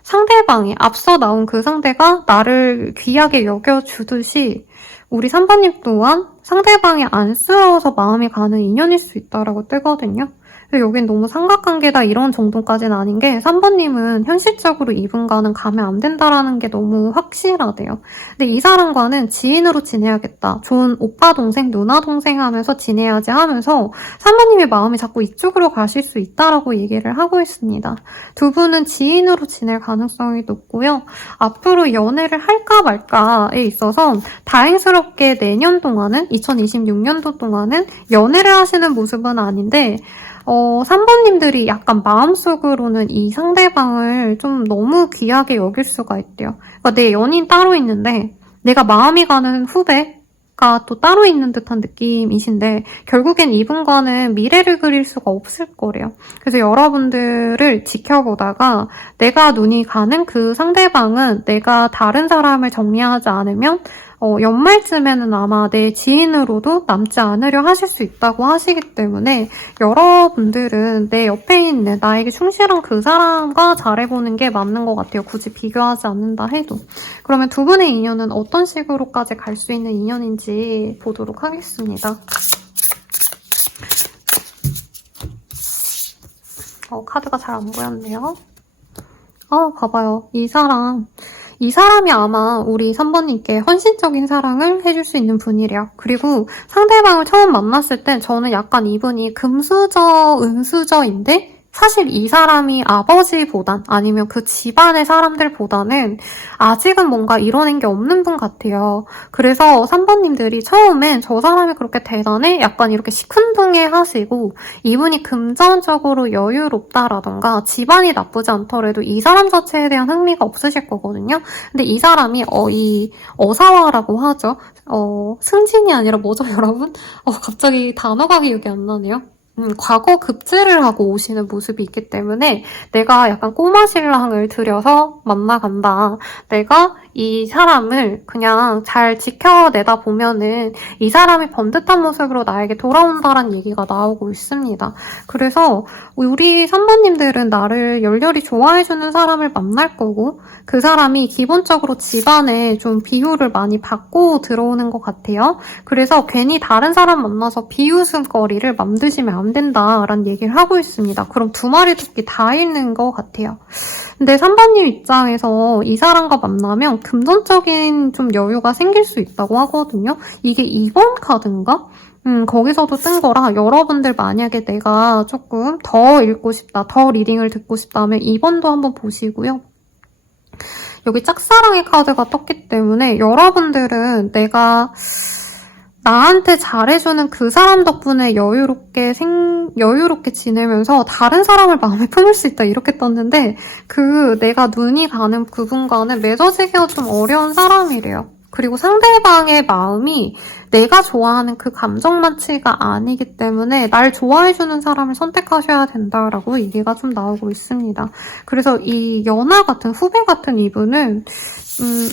상대방이 앞서 나온 그 상대가 나를 귀하게 여겨주듯이 우리 3번님 또한 상대방이 안쓰러워서 마음이 가는 인연일 수 있다라고 뜨거든요. 근데 여긴 너무 삼각관계다 이런 정도까지는 아닌 게 3번님은 현실적으로 이분과는 가면 안 된다라는 게 너무 확실하대요. 근데 이 사람과는 지인으로 지내야겠다. 좋은 오빠 동생, 누나 동생 하면서 지내야지 하면서 3번님의 마음이 자꾸 이쪽으로 가실 수 있다라고 얘기를 하고 있습니다. 두 분은 지인으로 지낼 가능성이 높고요. 앞으로 연애를 할까 말까에 있어서 다행스럽게 내년 동안은 2026년도 동안은 연애를 하시는 모습은 아닌데 3번님들이 약간 마음속으로는 이 상대방을 좀 너무 귀하게 여길 수가 있대요. 그러니까 내 연인 따로 있는데 내가 마음이 가는 후배가 또 따로 있는 듯한 느낌이신데 결국엔 이분과는 미래를 그릴 수가 없을 거래요. 그래서 여러분들을 지켜보다가 내가 눈이 가는 그 상대방은 내가 다른 사람을 정리하지 않으면 연말쯤에는 아마 내 지인으로도 남지 않으려 하실 수 있다고 하시기 때문에 여러분들은 내 옆에 있는 나에게 충실한 그 사람과 잘해보는 게 맞는 것 같아요. 굳이 비교하지 않는다 해도. 그러면 두 분의 인연은 어떤 식으로까지 갈 수 있는 인연인지 보도록 하겠습니다. 카드가 잘 안 보였네요. 봐봐요. 이 사람이 아마 우리 3번님께 헌신적인 사랑을 해줄 수 있는 분이래요. 그리고 상대방을 처음 만났을 땐 저는 약간 이분이 금수저, 은수저인데 사실 이 사람이 아버지보단 아니면 그 집안의 사람들보다는 아직은 뭔가 이뤄낸 게 없는 분 같아요. 그래서 3번님들이 처음엔 저 사람이 그렇게 대단해? 약간 이렇게 시큰둥해 하시고 이분이 금전적으로 여유롭다라던가 집안이 나쁘지 않더라도 이 사람 자체에 대한 흥미가 없으실 거거든요. 근데 이 사람이 이 어사와라고 하죠. 승진이 아니라 뭐죠, 여러분? 갑자기 단어가 기억이 안 나네요. 과거 급제를 하고 오시는 모습이 있기 때문에 내가 약간 꼬마 신랑을 들여서 만나간다. 내가 이 사람을 그냥 잘 지켜내다 보면은 이 사람이 번듯한 모습으로 나에게 돌아온다라는 얘기가 나오고 있습니다. 그래서 우리 3번님들은 나를 열렬히 좋아해주는 사람을 만날 거고 그 사람이 기본적으로 집안에 좀 비유를 많이 받고 들어오는 것 같아요. 그래서 괜히 다른 사람 만나서 비웃음거리를 만드시면 안 된다라는 얘기를 하고 있습니다. 그럼 두 마리 토끼 다 잃는 것 같아요. 근데 3번님 입장에서 이 사람과 만나면 금전적인 좀 여유가 생길 수 있다고 하거든요. 이게 2번 카드인가? 거기서도 뜬 거라 여러분들 만약에 내가 조금 더 읽고 싶다, 더 리딩을 듣고 싶다면 2번도 한번 보시고요. 여기 짝사랑의 카드가 떴기 때문에 여러분들은 내가 나한테 잘해주는 그 사람 덕분에 여유롭게 지내면서 다른 사람을 마음에 품을 수 있다 이렇게 떴는데 내가 눈이 가는 그분과는 맺어지기가 좀 어려운 사람이래요. 그리고 상대방의 마음이 내가 좋아하는 그 감정 마치가 아니기 때문에 날 좋아해주는 사람을 선택하셔야 된다라고 얘기가 좀 나오고 있습니다. 그래서 이 연하 같은 후배 같은 이분은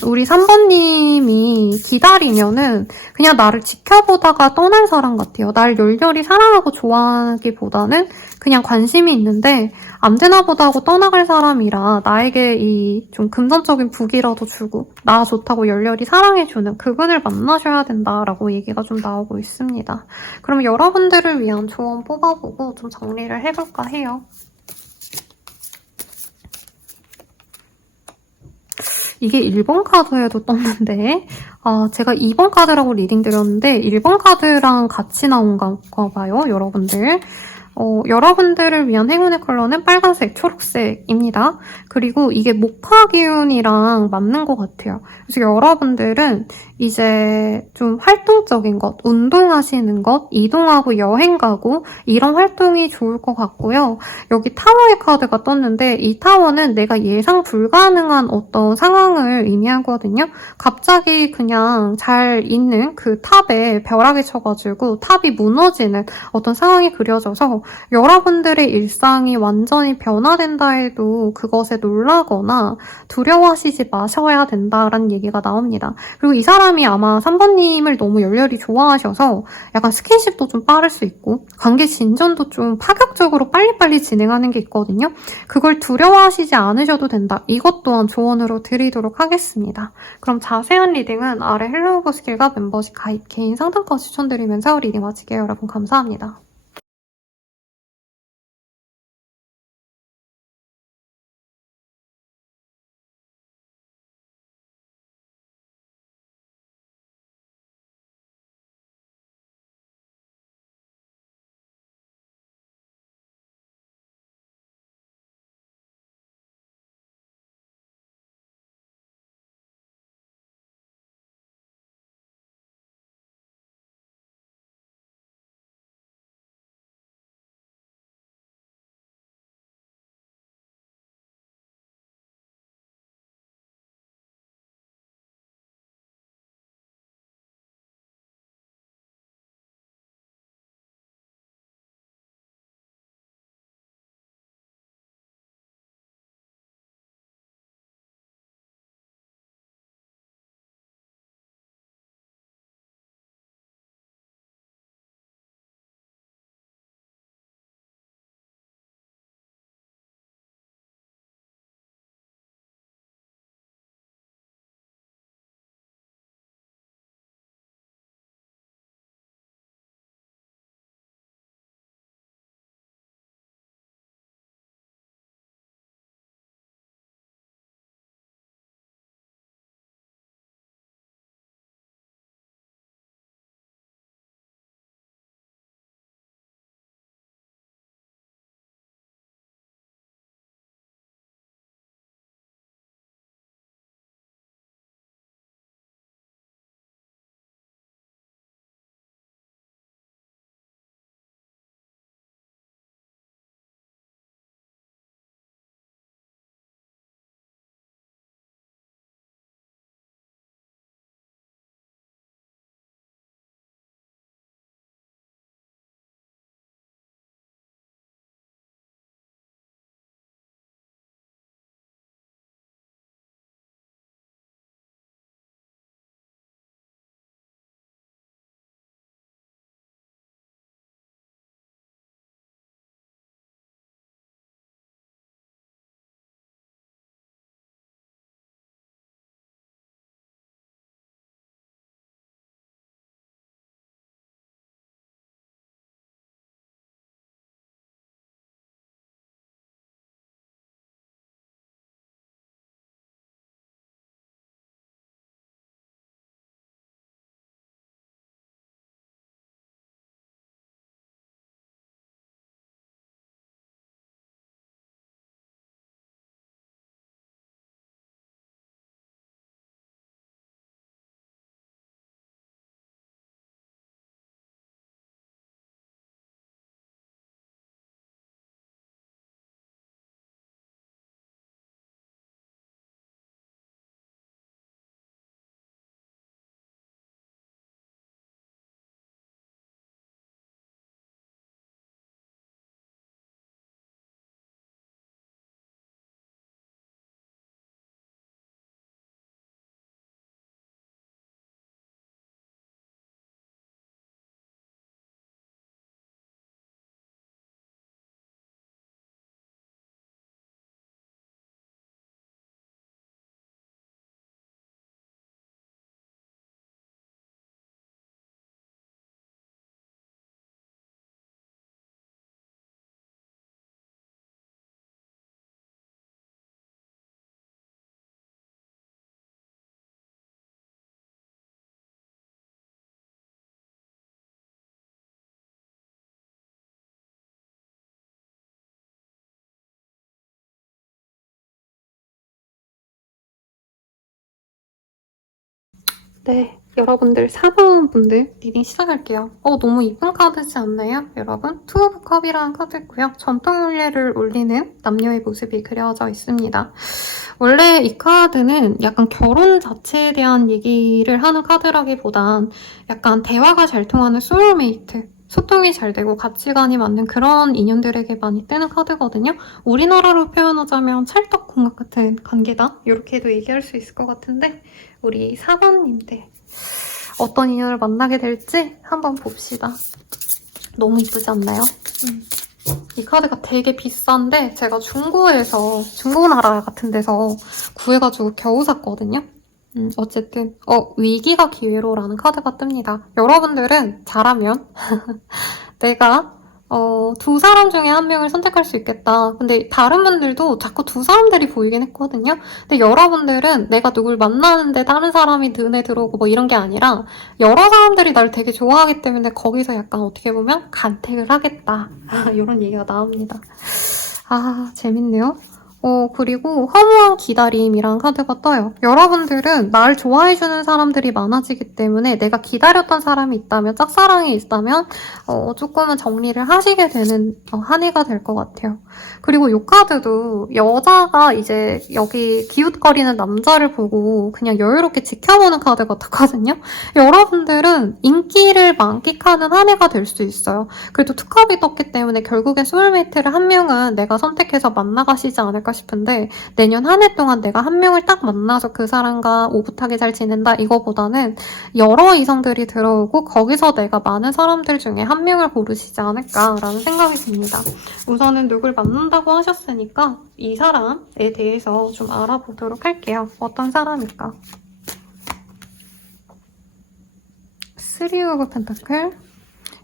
우리 3번님이 기다리면은 그냥 나를 지켜보다가 떠날 사람 같아요. 날 열렬히 사랑하고 좋아하기보다는 그냥 관심이 있는데 안 되나 보다 하고 떠나갈 사람이라 나에게 이 좀 금전적인 부기라도 주고 나 좋다고 열렬히 사랑해주는 그분을 만나셔야 된다라고 얘기가 좀 나오고 있습니다. 그럼 여러분들을 위한 조언 뽑아보고 좀 정리를 해볼까 해요. 이게 1번 카드에도 떴는데 제가 2번 카드라고 리딩 드렸는데 1번 카드랑 같이 나온가 봐요, 여러분들. 여러분들을 위한 행운의 컬러는 빨간색, 초록색입니다. 그리고 이게 목화 기운이랑 맞는 것 같아요. 그래서 여러분들은 이제 좀 활동적인 것, 운동하시는 것, 이동하고 여행 가고 이런 활동이 좋을 것 같고요. 여기 타워의 카드가 떴는데 이 타워는 내가 예상 불가능한 어떤 상황을 의미하거든요. 갑자기 그냥 잘 있는 그 탑에 벼락이 쳐가지고 탑이 무너지는 어떤 상황이 그려져서 여러분들의 일상이 완전히 변화된다 해도 그것에 놀라거나 두려워하시지 마셔야 된다라는 얘기가 나옵니다. 그리고 이 사람이 아마 3번님을 너무 열렬히 좋아하셔서 약간 스킨십도 좀 빠를 수 있고 관계 진전도 좀 파격적으로 빨리빨리 진행하는 게 있거든요. 그걸 두려워하시지 않으셔도 된다. 이것 또한 조언으로 드리도록 하겠습니다. 그럼 자세한 리딩은 아래 헬로우버 스킬과 멤버십 가입, 개인 상담까지 추천드리면서 리딩 마칠게요. 여러분 감사합니다. 네, 여러분들 4번 분들 리딩 시작할게요. 너무 이쁜 카드지 않나요, 여러분? 투 오브 컵이라는 카드고요. 전통 혼례를 올리는 남녀의 모습이 그려져 있습니다. 원래 이 카드는 약간 결혼 자체에 대한 얘기를 하는 카드라기보단 약간 대화가 잘 통하는 소울메이트, 소통이 잘 되고 가치관이 맞는 그런 인연들에게 많이 뜨는 카드거든요. 우리나라로 표현하자면 찰떡궁합 같은 관계다? 이렇게도 얘기할 수 있을 것 같은데 우리 4번님들 어떤 인연을 만나게 될지 한번 봅시다. 너무 이쁘지 않나요? 이 카드가 되게 비싼데 제가 중고나라 같은 데서 구해가지고 겨우 샀거든요. 어쨌든 위기가 기회로라는 카드가 뜹니다. 여러분들은 잘하면 내가 두 사람 중에 한 명을 선택할 수 있겠다. 근데 다른 분들도 자꾸 두 사람들이 보이긴 했거든요. 근데 여러분들은 내가 누굴 만나는데 다른 사람이 눈에 들어오고 뭐 이런 게 아니라 여러 사람들이 나를 되게 좋아하기 때문에 거기서 약간 어떻게 보면 간택을 하겠다. 이런 얘기가 나옵니다. 아, 재밌네요. 그리고 허무한 기다림이란 카드가 떠요. 여러분들은 날 좋아해주는 사람들이 많아지기 때문에 내가 기다렸던 사람이 있다면, 짝사랑이 있다면 조금은 정리를 하시게 되는 한 해가 될 것 같아요. 그리고 이 카드도 여자가 이제 여기 기웃거리는 남자를 보고 그냥 여유롭게 지켜보는 카드 같았거든요. 여러분들은 인기를 만끽하는 한 해가 될 수 있어요. 그래도 투컵이 떴기 때문에 결국엔 소울메이트를 한 명은 내가 선택해서 만나가시지 않을까 싶은데 내년 한 해 동안 내가 한 명을 딱 만나서 그 사람과 오붓하게 잘 지낸다 이거보다는 여러 이성들이 들어오고 거기서 내가 많은 사람들 중에 한 명을 고르시지 않을까라는 생각이 듭니다. 우선은 누굴 만난다고 하셨으니까 이 사람에 대해서 좀 알아보도록 할게요. 어떤 사람일까? 3 오브 펜타클.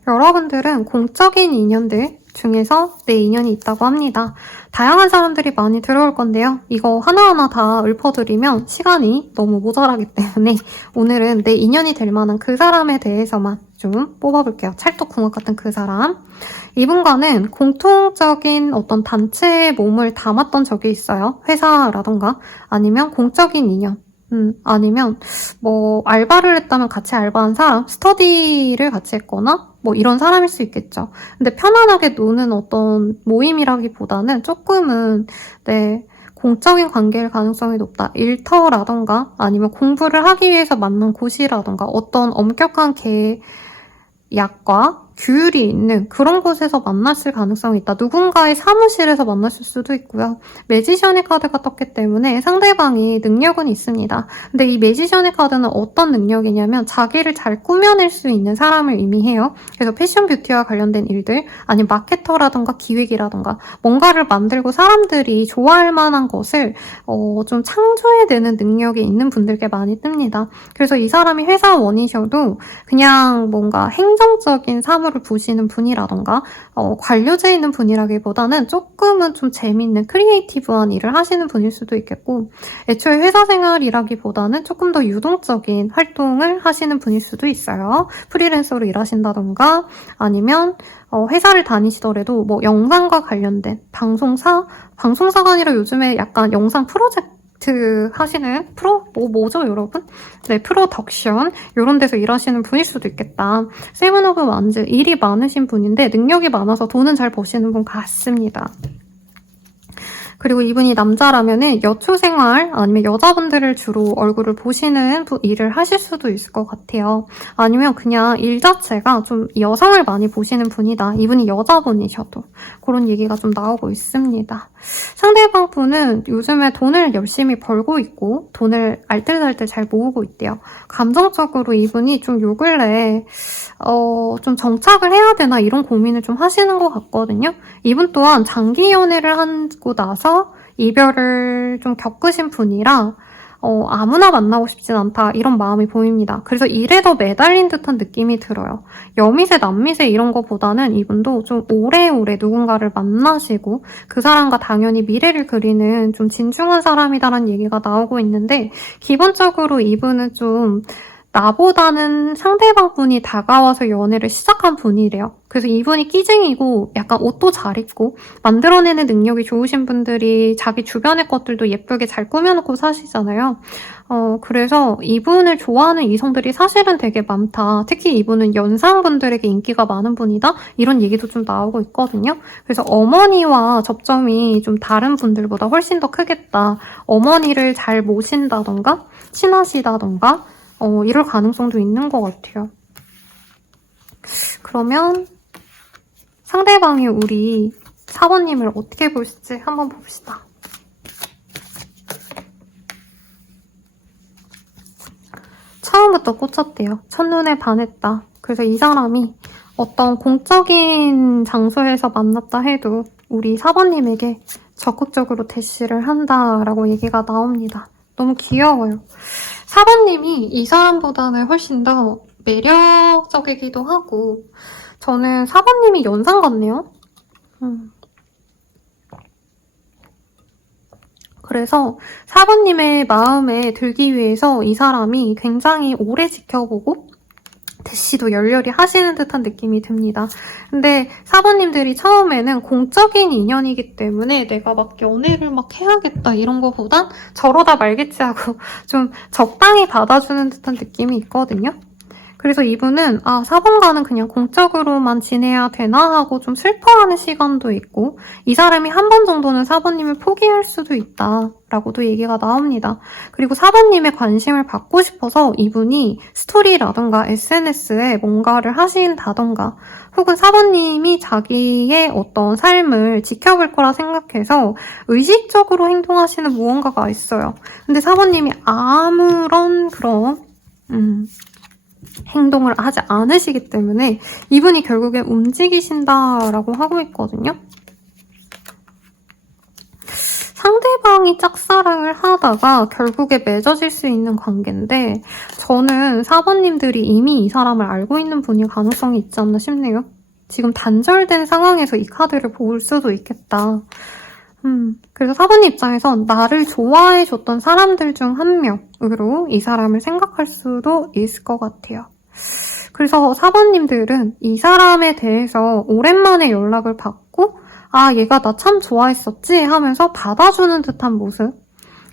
여러분들은 공적인 인연들 중에서 내 인연이 있다고 합니다. 다양한 사람들이 많이 들어올 건데요. 이거 하나하나 다 읊어드리면 시간이 너무 모자라기 때문에 오늘은 내 인연이 될 만한 그 사람에 대해서만 좀 뽑아볼게요. 찰떡궁합 같은 그 사람. 이분과는 공통적인 어떤 단체의 몸을 담았던 적이 있어요. 회사라던가 아니면 공적인 인연. 아니면 뭐 알바를 했다면 같이 알바한 사람, 스터디를 같이 했거나 뭐 이런 사람일 수 있겠죠. 근데 편안하게 노는 어떤 모임이라기보다는 조금은 공적인 관계일 가능성이 높다. 일터라던가 아니면 공부를 하기 위해서 만난 곳이라던가 어떤 엄격한 계약과 규율이 있는 그런 곳에서 만났을 가능성이 있다. 누군가의 사무실에서 만났을 수도 있고요. 매지션의 카드가 떴기 때문에 상대방이 능력은 있습니다. 근데 이 매지션의 카드는 어떤 능력이냐면 자기를 잘 꾸며낼 수 있는 사람을 의미해요. 그래서 패션 뷰티와 관련된 일들, 아니면 마케터라던가 기획이라던가 뭔가를 만들고 사람들이 좋아할 만한 것을 좀 창조해내는 능력이 있는 분들께 많이 뜹니다. 그래서 이 사람이 회사원이셔도 그냥 뭔가 행정적인 사무를 보시는 분이라던가 관료제 있는 분이라기보다는 조금은 좀 재밌는 크리에이티브한 일을 하시는 분일 수도 있겠고 애초에 회사 생활이라기보다는 조금 더 유동적인 활동을 하시는 분일 수도 있어요. 프리랜서로 일하신다던가 아니면 회사를 다니시더라도 뭐 영상과 관련된 방송사가 아니라 요즘에 약간 영상 프로젝트 하시는 뭐죠 여러분? 네, 프로덕션 이런 데서 일하시는 분일 수도 있겠다. 세븐 오브 완즈, 일이 많으신 분인데 능력이 많아서 돈은 잘 버시는 분 같습니다. 그리고 이분이 남자라면은 여초 생활 아니면 여자분들을 주로 얼굴을 보시는 일을 하실 수도 있을 것 같아요. 아니면 그냥 일 자체가 좀 여성을 많이 보시는 분이다. 이분이 여자분이셔도 그런 얘기가 좀 나오고 있습니다. 상대방 분은 요즘에 돈을 열심히 벌고 있고 돈을 알뜰살뜰 잘 모으고 있대요. 감정적으로 이분이 좀 요 근래에 좀 정착을 해야 되나 이런 고민을 좀 하시는 것 같거든요. 이분 또한 장기 연애를 하고 나서 이별을 좀 겪으신 분이라 아무나 만나고 싶진 않다 이런 마음이 보입니다. 그래서 일에 더 매달린 듯한 느낌이 들어요. 여미새 남미새 이런 거보다는 이분도 좀 오래오래 누군가를 만나시고 그 사람과 당연히 미래를 그리는 좀 진중한 사람이다라는 얘기가 나오고 있는데 기본적으로 이분은 좀 나보다는 상대방 분이 다가와서 연애를 시작한 분이래요. 그래서 이분이 끼쟁이고 약간 옷도 잘 입고 만들어내는 능력이 좋으신 분들이 자기 주변의 것들도 예쁘게 잘 꾸며놓고 사시잖아요. 그래서 이분을 좋아하는 이성들이 사실은 되게 많다. 특히 이분은 연상분들에게 인기가 많은 분이다. 이런 얘기도 좀 나오고 있거든요. 그래서 어머니와 접점이 좀 다른 분들보다 훨씬 더 크겠다. 어머니를 잘 모신다던가 친하시다던가 이럴 가능성도 있는 것 같아요. 그러면 상대방이 우리 4번님을 어떻게 볼지 한번 봅시다. 처음부터 꽂혔대요. 첫눈에 반했다. 그래서 이 사람이 어떤 공적인 장소에서 만났다 해도 우리 4번님에게 적극적으로 대시를 한다라고 얘기가 나옵니다. 너무 귀여워요. 4번님이 이 사람보다는 훨씬 더 매력적이기도 하고 저는 4번님이 연상 같네요. 그래서 4번님의 마음에 들기 위해서 이 사람이 굉장히 오래 지켜보고 대시도 열렬히 하시는 듯한 느낌이 듭니다. 근데 4번님들이 처음에는 공적인 인연이기 때문에 내가 막 연애를 막 해야겠다 이런 거보단 저러다 말겠지 하고 좀 적당히 받아주는 듯한 느낌이 있거든요. 그래서 이분은 4번과는 그냥 공적으로만 지내야 되나 하고 좀 슬퍼하는 시간도 있고 이 사람이 한 번 정도는 4번님을 포기할 수도 있다라고도 얘기가 나옵니다. 그리고 4번님의 관심을 받고 싶어서 이분이 스토리라던가 SNS에 뭔가를 하신다던가 혹은 4번님이 자기의 어떤 삶을 지켜볼 거라 생각해서 의식적으로 행동하시는 무언가가 있어요. 근데 4번님이 아무런 그런 행동을 하지 않으시기 때문에 이분이 결국에 움직이신다라고 하고 있거든요. 상대방이 짝사랑을 하다가 결국에 맺어질 수 있는 관계인데 저는 4번님들이 이미 이 사람을 알고 있는 분일 가능성이 있지 않나 싶네요. 지금 단절된 상황에서 이 카드를 볼 수도 있겠다. 그래서 4번님 입장에선 나를 좋아해줬던 사람들 중 한 명으로 이 사람을 생각할 수도 있을 것 같아요. 그래서 4번님들은 이 사람에 대해서 오랜만에 연락을 받고 얘가 나 참 좋아했었지 하면서 받아주는 듯한 모습.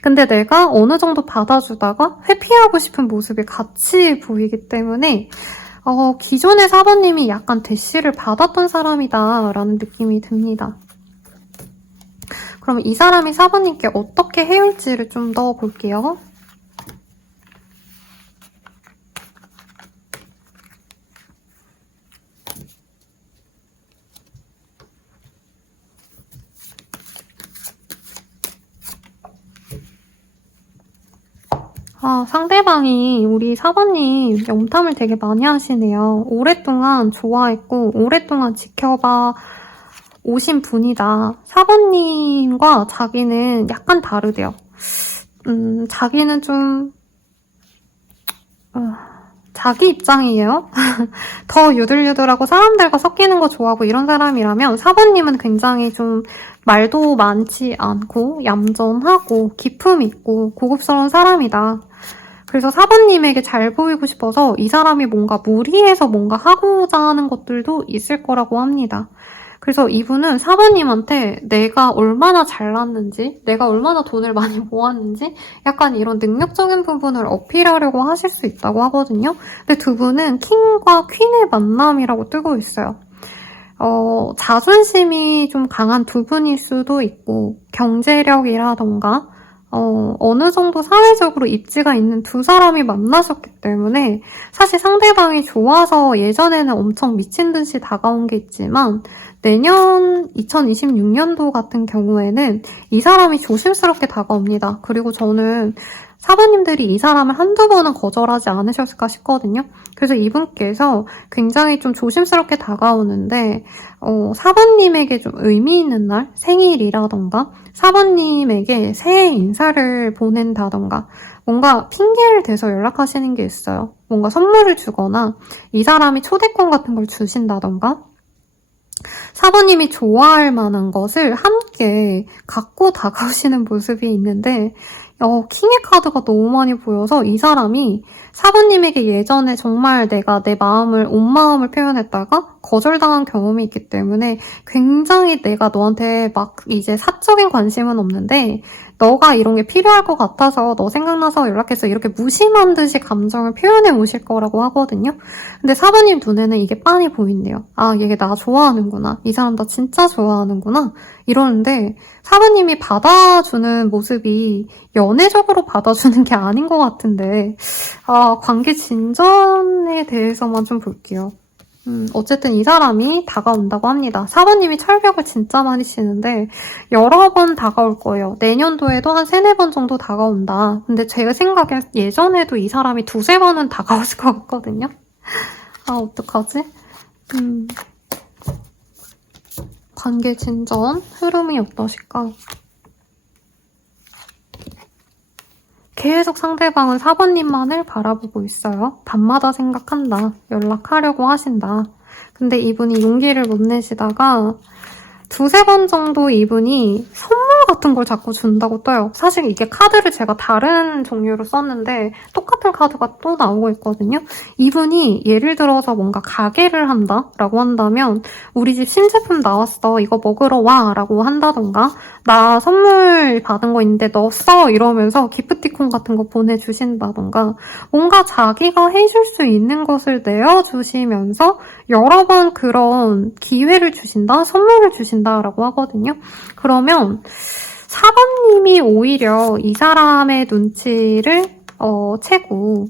근데 내가 어느 정도 받아주다가 회피하고 싶은 모습이 같이 보이기 때문에 기존의 4번님이 약간 대시를 받았던 사람이다 라는 느낌이 듭니다. 그럼 이 사람이 4번님께 어떻게 해올지를 좀 더 볼게요. 상대방이 우리 4번님 염탐을 되게 많이 하시네요. 오랫동안 좋아했고 오랫동안 지켜봐 오신 분이다. 4번님과 자기는 약간 다르대요. 자기는 좀 자기 입장이에요. 더 유들유들하고 사람들과 섞이는 거 좋아하고 이런 사람이라면 4번님은 굉장히 좀 말도 많지 않고 얌전하고 기품 있고 고급스러운 사람이다. 그래서 4번님에게 잘 보이고 싶어서 이 사람이 뭔가 무리해서 뭔가 하고자 하는 것들도 있을 거라고 합니다. 그래서 이분은 4번님한테 내가 얼마나 잘났는지, 내가 얼마나 돈을 많이 모았는지 약간 이런 능력적인 부분을 어필하려고 하실 수 있다고 하거든요. 근데 두 분은 킹과 퀸의 만남이라고 뜨고 있어요. 자존심이 좀 강한 두 분일 수도 있고 경제력이라던가 어느 정도 사회적으로 입지가 있는 두 사람이 만나셨기 때문에 사실 상대방이 좋아서 예전에는 엄청 미친 듯이 다가온 게 있지만 내년 2026년도 같은 경우에는 이 사람이 조심스럽게 다가옵니다. 그리고 저는 4번님들이 이 사람을 한두 번은 거절하지 않으셨을까 싶거든요. 그래서 이분께서 굉장히 좀 조심스럽게 다가오는데 4번님에게 좀 의미 있는 날, 생일이라던가 4번님에게 새해 인사를 보낸다던가 뭔가 핑계를 대서 연락하시는 게 있어요. 뭔가 선물을 주거나 이 사람이 초대권 같은 걸 주신다던가 4번님이 좋아할 만한 것을 함께 갖고 다가오시는 모습이 있는데 킹의 카드가 너무 많이 보여서 이 사람이 사부님에게 예전에 정말 내가 내 마음을, 온 마음을 표현했다가 거절당한 경험이 있기 때문에 굉장히 내가 너한테 막 이제 사적인 관심은 없는데 너가 이런 게 필요할 것 같아서 너 생각나서 연락해서 이렇게 무심한 듯이 감정을 표현해 오실 거라고 하거든요. 근데 사부님 눈에는 이게 빤히 보인대요. 아, 얘 나 좋아하는구나. 이 사람 나 진짜 좋아하는구나. 이러는데 사부님이 받아주는 모습이 연애적으로 받아주는 게 아닌 것 같은데 관계 진전에 대해서만 좀 볼게요. 어쨌든 이 사람이 다가온다고 합니다. 사부님이 철벽을 진짜 많이 치는데 여러 번 다가올 거예요. 내년도에도 한 3-4번 정도 다가온다. 근데 제가 생각에 예전에도 이 사람이 2-3번은 다가왔을 것 같거든요. 어떡하지? 관계 진전 흐름이 어떠실까? 계속 상대방은 4번님만을 바라보고 있어요. 밤마다 생각한다. 연락하려고 하신다. 근데 이분이 용기를 못 내시다가 2-3번 정도 이분이 선물 같은 걸 자꾸 준다고 떠요. 사실 이게 카드를 제가 다른 종류로 썼는데 똑같은 카드가 또 나오고 있거든요. 이분이 예를 들어서 뭔가 가게를 한다라고 한다면 우리 집 신제품 나왔어. 이거 먹으러 와 라고 한다던가 나 선물 받은 거 있는데 너 써 이러면서 기프티콘 같은 거 보내주신다던가 뭔가 자기가 해줄 수 있는 것을 내어주시면서 여러 번 그런 기회를 주신다, 선물을 주신다라고 하거든요. 그러면 4번님이 오히려 이 사람의 눈치를 채고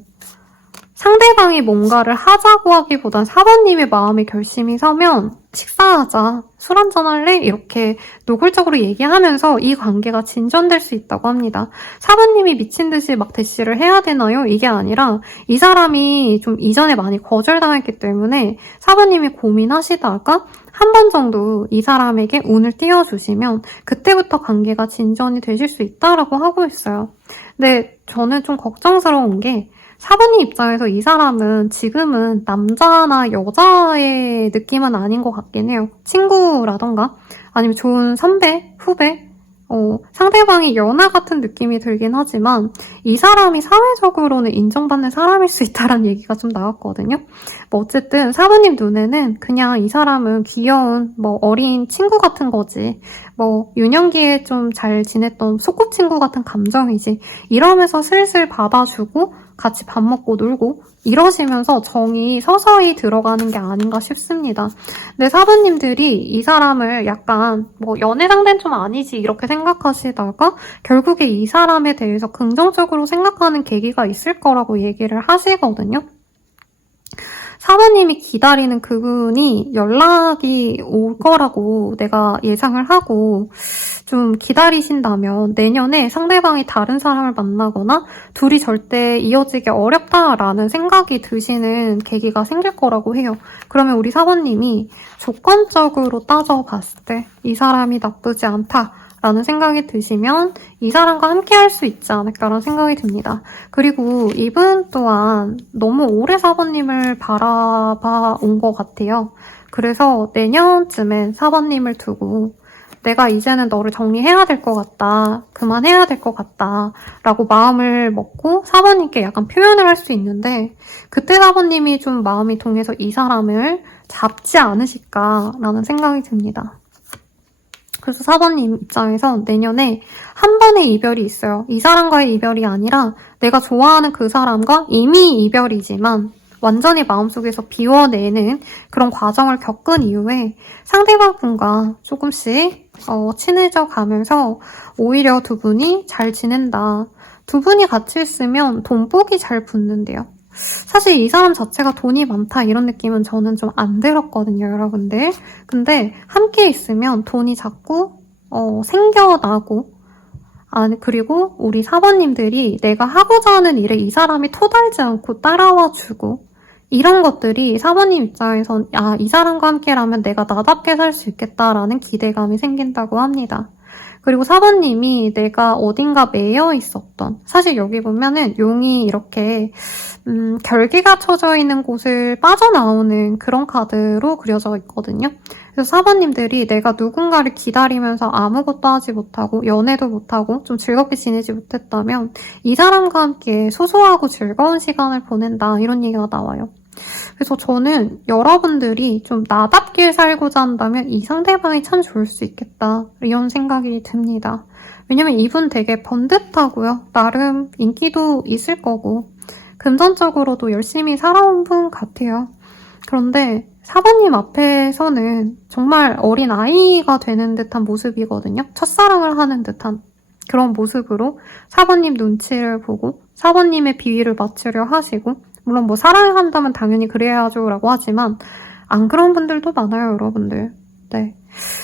상대방이 뭔가를 하자고 하기보단 4번님의 마음이 결심이 서면 식사하자, 술 한잔 할래? 이렇게 노골적으로 얘기하면서 이 관계가 진전될 수 있다고 합니다. 4번님이 미친 듯이 막 대시를 해야 되나요? 이게 아니라 이 사람이 좀 이전에 많이 거절당했기 때문에 4번님이 고민하시다가 한 번 정도 이 사람에게 운을 띄워주시면 그때부터 관계가 진전이 되실 수 있다라고 하고 있어요. 근데 저는 좀 걱정스러운 게 4번님 입장에서 이 사람은 지금은 남자나 여자의 느낌은 아닌 것 같긴 해요. 친구라던가 아니면 좋은 선배, 후배, 상대방이 연하 같은 느낌이 들긴 하지만 이 사람이 사회적으로는 인정받는 사람일 수 있다는 얘기가 좀 나왔거든요. 뭐 어쨌든 4번님 눈에는 그냥 이 사람은 귀여운 뭐 어린 친구 같은 거지. 뭐 유년기에 좀 잘 지냈던 소꿉친구 같은 감정이지. 이러면서 슬슬 받아주고 같이 밥 먹고 놀고 이러시면서 정이 서서히 들어가는 게 아닌가 싶습니다. 근데 사부님들이 이 사람을 약간 뭐 연애 상대는 좀 아니지 이렇게 생각하시다가 결국에 이 사람에 대해서 긍정적으로 생각하는 계기가 있을 거라고 얘기를 하시거든요. 사부님이 기다리는 그분이 연락이 올 거라고 내가 예상을 하고 좀 기다리신다면 내년에 상대방이 다른 사람을 만나거나 둘이 절대 이어지기 어렵다라는 생각이 드시는 계기가 생길 거라고 해요. 그러면 우리 사부님이 조건적으로 따져봤을 때 이 사람이 나쁘지 않다 라는 생각이 드시면 이 사람과 함께 할 수 있지 않을까라는 생각이 듭니다. 그리고 이분 또한 너무 오래 사부님을 바라봐 온 것 같아요. 그래서 내년쯤엔 사부님을 두고 내가 이제는 너를 정리해야 될 것 같다. 그만해야 될 것 같다. 라고 마음을 먹고 사부님께 약간 표현을 할 수 있는데 그때 사부님이 좀 마음이 동해서 이 사람을 잡지 않으실까라는 생각이 듭니다. 그래서 사부님 입장에서 내년에 한 번의 이별이 있어요. 이 사람과의 이별이 아니라 내가 좋아하는 그 사람과 이미 이별이지만 완전히 마음속에서 비워내는 그런 과정을 겪은 이후에 상대방분과 조금씩 친해져 가면서 오히려 두 분이 잘 지낸다. 두 분이 같이 있으면 돈복이 잘 붙는데요. 사실 이 사람 자체가 돈이 많다 이런 느낌은 저는 좀 안 들었거든요, 여러분들. 근데 함께 있으면 돈이 자꾸 생겨나고 그리고 우리 사부님들이 내가 하고자 하는 일에 이 사람이 토달지 않고 따라와주고 이런 것들이 사부님 입장에선 이 사람과 함께라면 내가 나답게 살 수 있겠다라는 기대감이 생긴다고 합니다. 그리고 사부님이 내가 어딘가 매여 있었던 사실 여기 보면은 용이 이렇게 결계가 쳐져 있는 곳을 빠져나오는 그런 카드로 그려져 있거든요. 그래서 사번님들이 내가 누군가를 기다리면서 아무것도 하지 못하고 연애도 못하고 좀 즐겁게 지내지 못했다면 이 사람과 함께 소소하고 즐거운 시간을 보낸다 이런 얘기가 나와요. 그래서 저는 여러분들이 좀 나답게 살고자 한다면 이 상대방이 참 좋을 수 있겠다 이런 생각이 듭니다. 왜냐면 이분 되게 번듯하고요. 나름 인기도 있을 거고 금전적으로도 열심히 살아온 분 같아요. 그런데 사부님 앞에서는 정말 어린 아이가 되는 듯한 모습이거든요. 첫사랑을 하는 듯한 그런 모습으로 사부님 눈치를 보고 사부님의 비위를 맞추려 하시고 물론 뭐 사랑을 한다면 당연히 그래야죠 라고 하지만 안 그런 분들도 많아요, 여러분들. 네.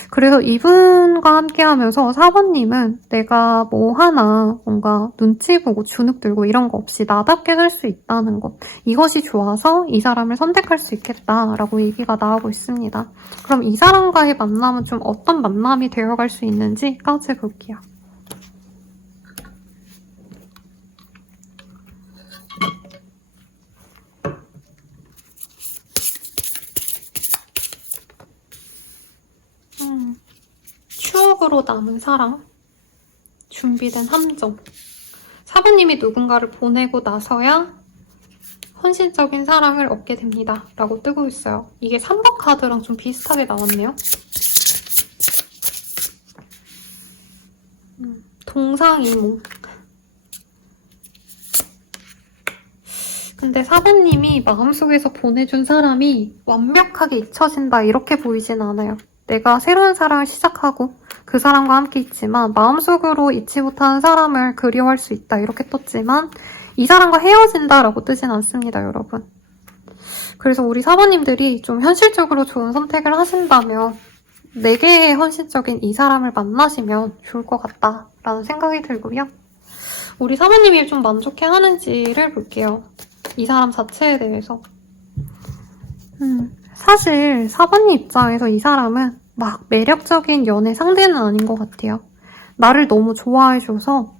그래서 이분과 함께 하면서 사부님은 내가 뭐 하나 뭔가 눈치 보고 주눅 들고 이런 거 없이 나답게 살 수 있다는 것. 이것이 좋아서 이 사람을 선택할 수 있겠다라고 얘기가 나오고 있습니다. 그럼 이 사람과의 만남은 좀 어떤 만남이 되어갈 수 있는지까지 볼게요. 추억으로 남은 사랑, 준비된 함정. 사부님이 누군가를 보내고 나서야 헌신적인 사랑을 얻게 됩니다. 라고 뜨고 있어요. 이게 3번 카드랑 좀 비슷하게 나왔네요. 동상이몽. 근데 사부님이 마음속에서 보내준 사람이 완벽하게 잊혀진다 이렇게 보이진 않아요. 내가 새로운 사랑을 시작하고 그 사람과 함께 있지만 마음속으로 잊지 못하는 사람을 그리워할 수 있다 이렇게 떴지만 이 사람과 헤어진다라고 뜨진 않습니다, 여러분. 그래서 우리 사부님들이 좀 현실적으로 좋은 선택을 하신다면 내게 헌신적인 이 사람을 만나시면 좋을 것 같다라는 생각이 들고요. 우리 사부님이 좀 만족해하는지를 볼게요. 이 사람 자체에 대해서. 사실 사부님 입장에서 이 사람은 막 매력적인 연애 상대는 아닌 것 같아요. 나를 너무 좋아해줘서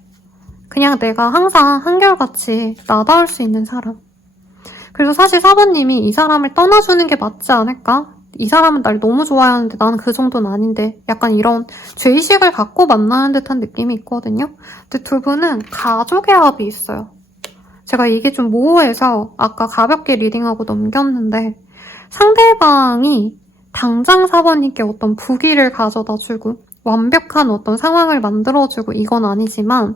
그냥 내가 항상 한결같이 나다울 수 있는 사람. 그래서 사실 사부님이 이 사람을 떠나주는 게 맞지 않을까? 이 사람은 날 너무 좋아하는데 나는 그 정도는 아닌데 약간 이런 죄의식을 갖고 만나는 듯한 느낌이 있거든요. 근데 두 분은 가족의 합이 있어요. 제가 이게 좀 모호해서 아까 가볍게 리딩하고 넘겼는데 상대방이 당장 사부님께 어떤 부귀를 가져다주고 완벽한 어떤 상황을 만들어주고 이건 아니지만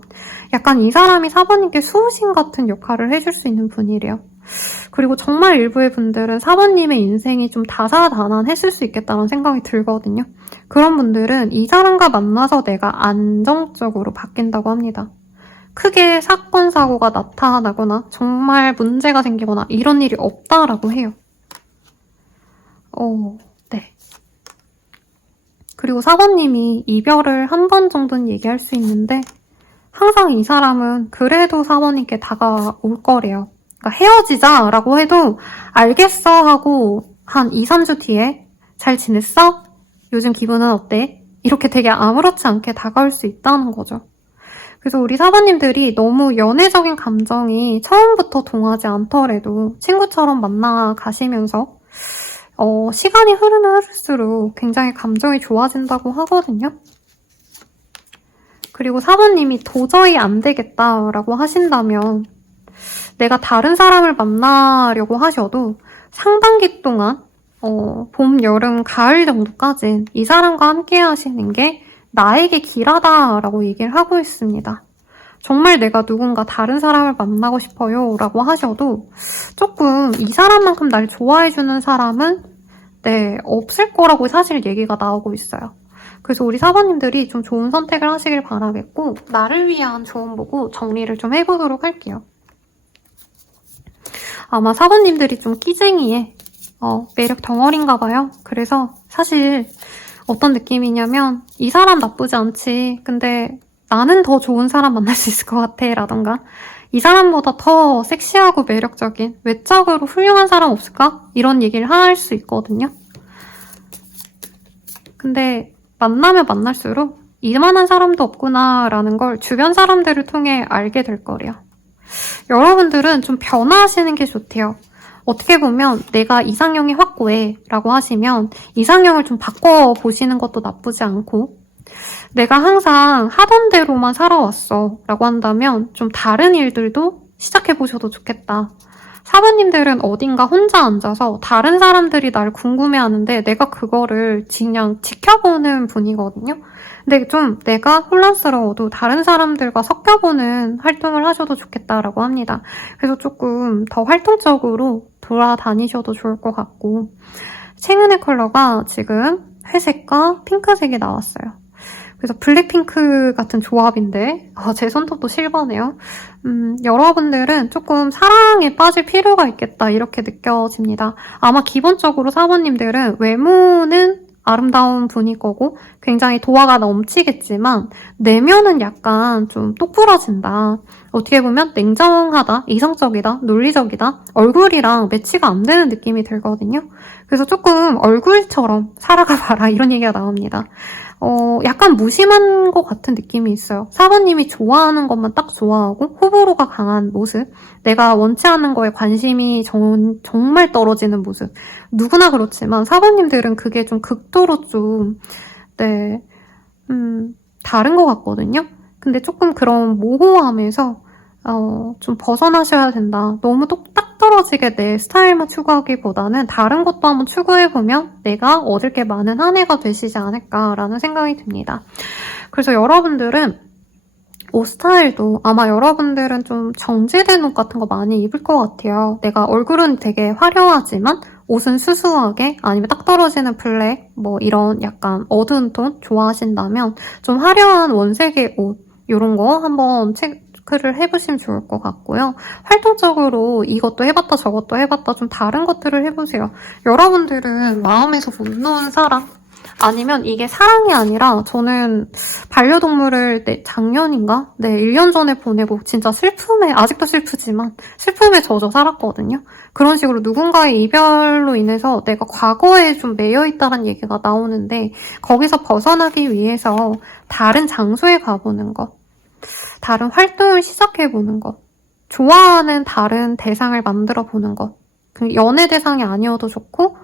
약간 이 사람이 사부님께 수호신 같은 역할을 해줄 수 있는 분이래요. 그리고 정말 일부의 분들은 사부님의 인생이 좀 다사다난했을 수 있겠다는 생각이 들거든요. 그런 분들은 이 사람과 만나서 내가 안정적으로 바뀐다고 합니다. 크게 사건, 사고가 나타나거나 정말 문제가 생기거나 이런 일이 없다라고 해요. 네. 그리고 사부님이 이별을 한 번 정도는 얘기할 수 있는데 항상 이 사람은 그래도 사부님께 다가올 거래요. 그러니까 헤어지자라고 해도 알겠어 하고 한 2, 3주 뒤에 잘 지냈어? 요즘 기분은 어때? 이렇게 되게 아무렇지 않게 다가올 수 있다는 거죠. 그래서 우리 사부님들이 너무 연애적인 감정이 처음부터 동하지 않더라도 친구처럼 만나가시면서 시간이 흐르면 흐를수록 굉장히 감정이 좋아진다고 하거든요. 그리고 사부님이 도저히 안 되겠다라고 하신다면 내가 다른 사람을 만나려고 하셔도 상반기 동안 봄, 여름, 가을 정도까진 이 사람과 함께 하시는 게 나에게 길하다라고 얘기를 하고 있습니다. 정말 내가 누군가 다른 사람을 만나고 싶어요 라고 하셔도 조금 이 사람만큼 날 좋아해주는 사람은 없을 거라고 사실 얘기가 나오고 있어요. 그래서 우리 사부님들이 좀 좋은 선택을 하시길 바라겠고 나를 위한 조언 보고 정리를 좀 해보도록 할게요. 아마 사부님들이 좀 끼쟁이에 매력 덩어리인가 봐요. 그래서 사실 어떤 느낌이냐면 이 사람 나쁘지 않지. 근데 나는 더 좋은 사람 만날 수 있을 것 같아. 라던가 이 사람보다 더 섹시하고 매력적인 외적으로 훌륭한 사람 없을까? 이런 얘기를 할 수 있거든요. 근데 만나면 만날수록 이만한 사람도 없구나 라는 걸 주변 사람들을 통해 알게 될 거래요. 여러분들은 좀 변화하시는 게 좋대요. 어떻게 보면 내가 이상형이 확고해 라고 하시면 이상형을 좀 바꿔보시는 것도 나쁘지 않고, 내가 항상 하던 대로만 살아왔어 라고 한다면 좀 다른 일들도 시작해보셔도 좋겠다. 사모님들은 어딘가 혼자 앉아서 다른 사람들이 날 궁금해하는데 내가 그거를 그냥 지켜보는 분이거든요. 근데 좀 내가 혼란스러워도 다른 사람들과 섞여보는 활동을 하셔도 좋겠다라고 합니다. 그래서 조금 더 활동적으로 돌아다니셔도 좋을 것 같고, 최근의 컬러가 지금 회색과 핑크색이 나왔어요. 그래서 블랙핑크 같은 조합인데 제 손톱도 실버네요. 여러분들은 조금 사랑에 빠질 필요가 있겠다 이렇게 느껴집니다. 아마 기본적으로 사모님들은 외모는 아름다운 분일 거고 굉장히 도화가 넘치겠지만 내면은 약간 좀 똑부러진다. 어떻게 보면 냉정하다, 이성적이다, 논리적이다, 얼굴이랑 매치가 안 되는 느낌이 들거든요. 그래서 조금 얼굴처럼 살아가 봐라 이런 얘기가 나옵니다. 약간 무심한 것 같은 느낌이 있어요. 사모님이 좋아하는 것만 딱 좋아하고 호불호가 강한 모습, 내가 원치 않는 거에 관심이 정말 떨어지는 모습. 누구나 그렇지만 사모님들은 그게 좀 극도로 좀 다른 것 같거든요. 근데 조금 그런 모호함에서 좀 벗어나셔야 된다. 너무 딱 떨어지게 내 스타일만 추구하기보다는 다른 것도 한번 추구해보면 내가 얻을 게 많은 한 해가 되시지 않을까라는 생각이 듭니다. 그래서 여러분들은 옷 스타일도 아마 여러분들은 좀 정제된 옷 같은 거 많이 입을 것 같아요. 내가 얼굴은 되게 화려하지만 옷은 수수하게, 아니면 딱 떨어지는 블랙, 뭐 이런 약간 어두운 톤 좋아하신다면 좀 화려한 원색의 옷 이런 거 한번 체크를 해보시면 좋을 것 같고요. 활동적으로 이것도 해봤다 저것도 해봤다 좀 다른 것들을 해보세요. 여러분들은 마음에서 못 놓은 사람, 아니면 이게 사랑이 아니라 저는 반려동물을 작년인가? 1년 전에 보내고 진짜 슬픔에, 아직도 슬프지만 슬픔에 젖어 살았거든요. 그런 식으로 누군가의 이별로 인해서 내가 과거에 좀 매여있다는 얘기가 나오는데 거기서 벗어나기 위해서 다른 장소에 가보는 것, 다른 활동을 시작해보는 것, 좋아하는 다른 대상을 만들어보는 것, 연애 대상이 아니어도 좋고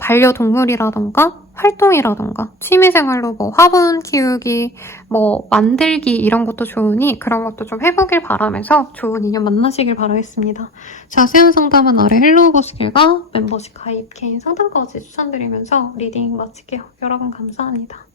반려동물이라던가 활동이라던가 취미생활로 뭐 화분 키우기, 뭐 만들기 이런 것도 좋으니 그런 것도 좀 해보길 바라면서 좋은 인연 만나시길 바라겠습니다. 자세한 상담은 아래 헬로우 버스길과 멤버십 가입, 개인 상담까지 추천드리면서 리딩 마칠게요. 여러분 감사합니다.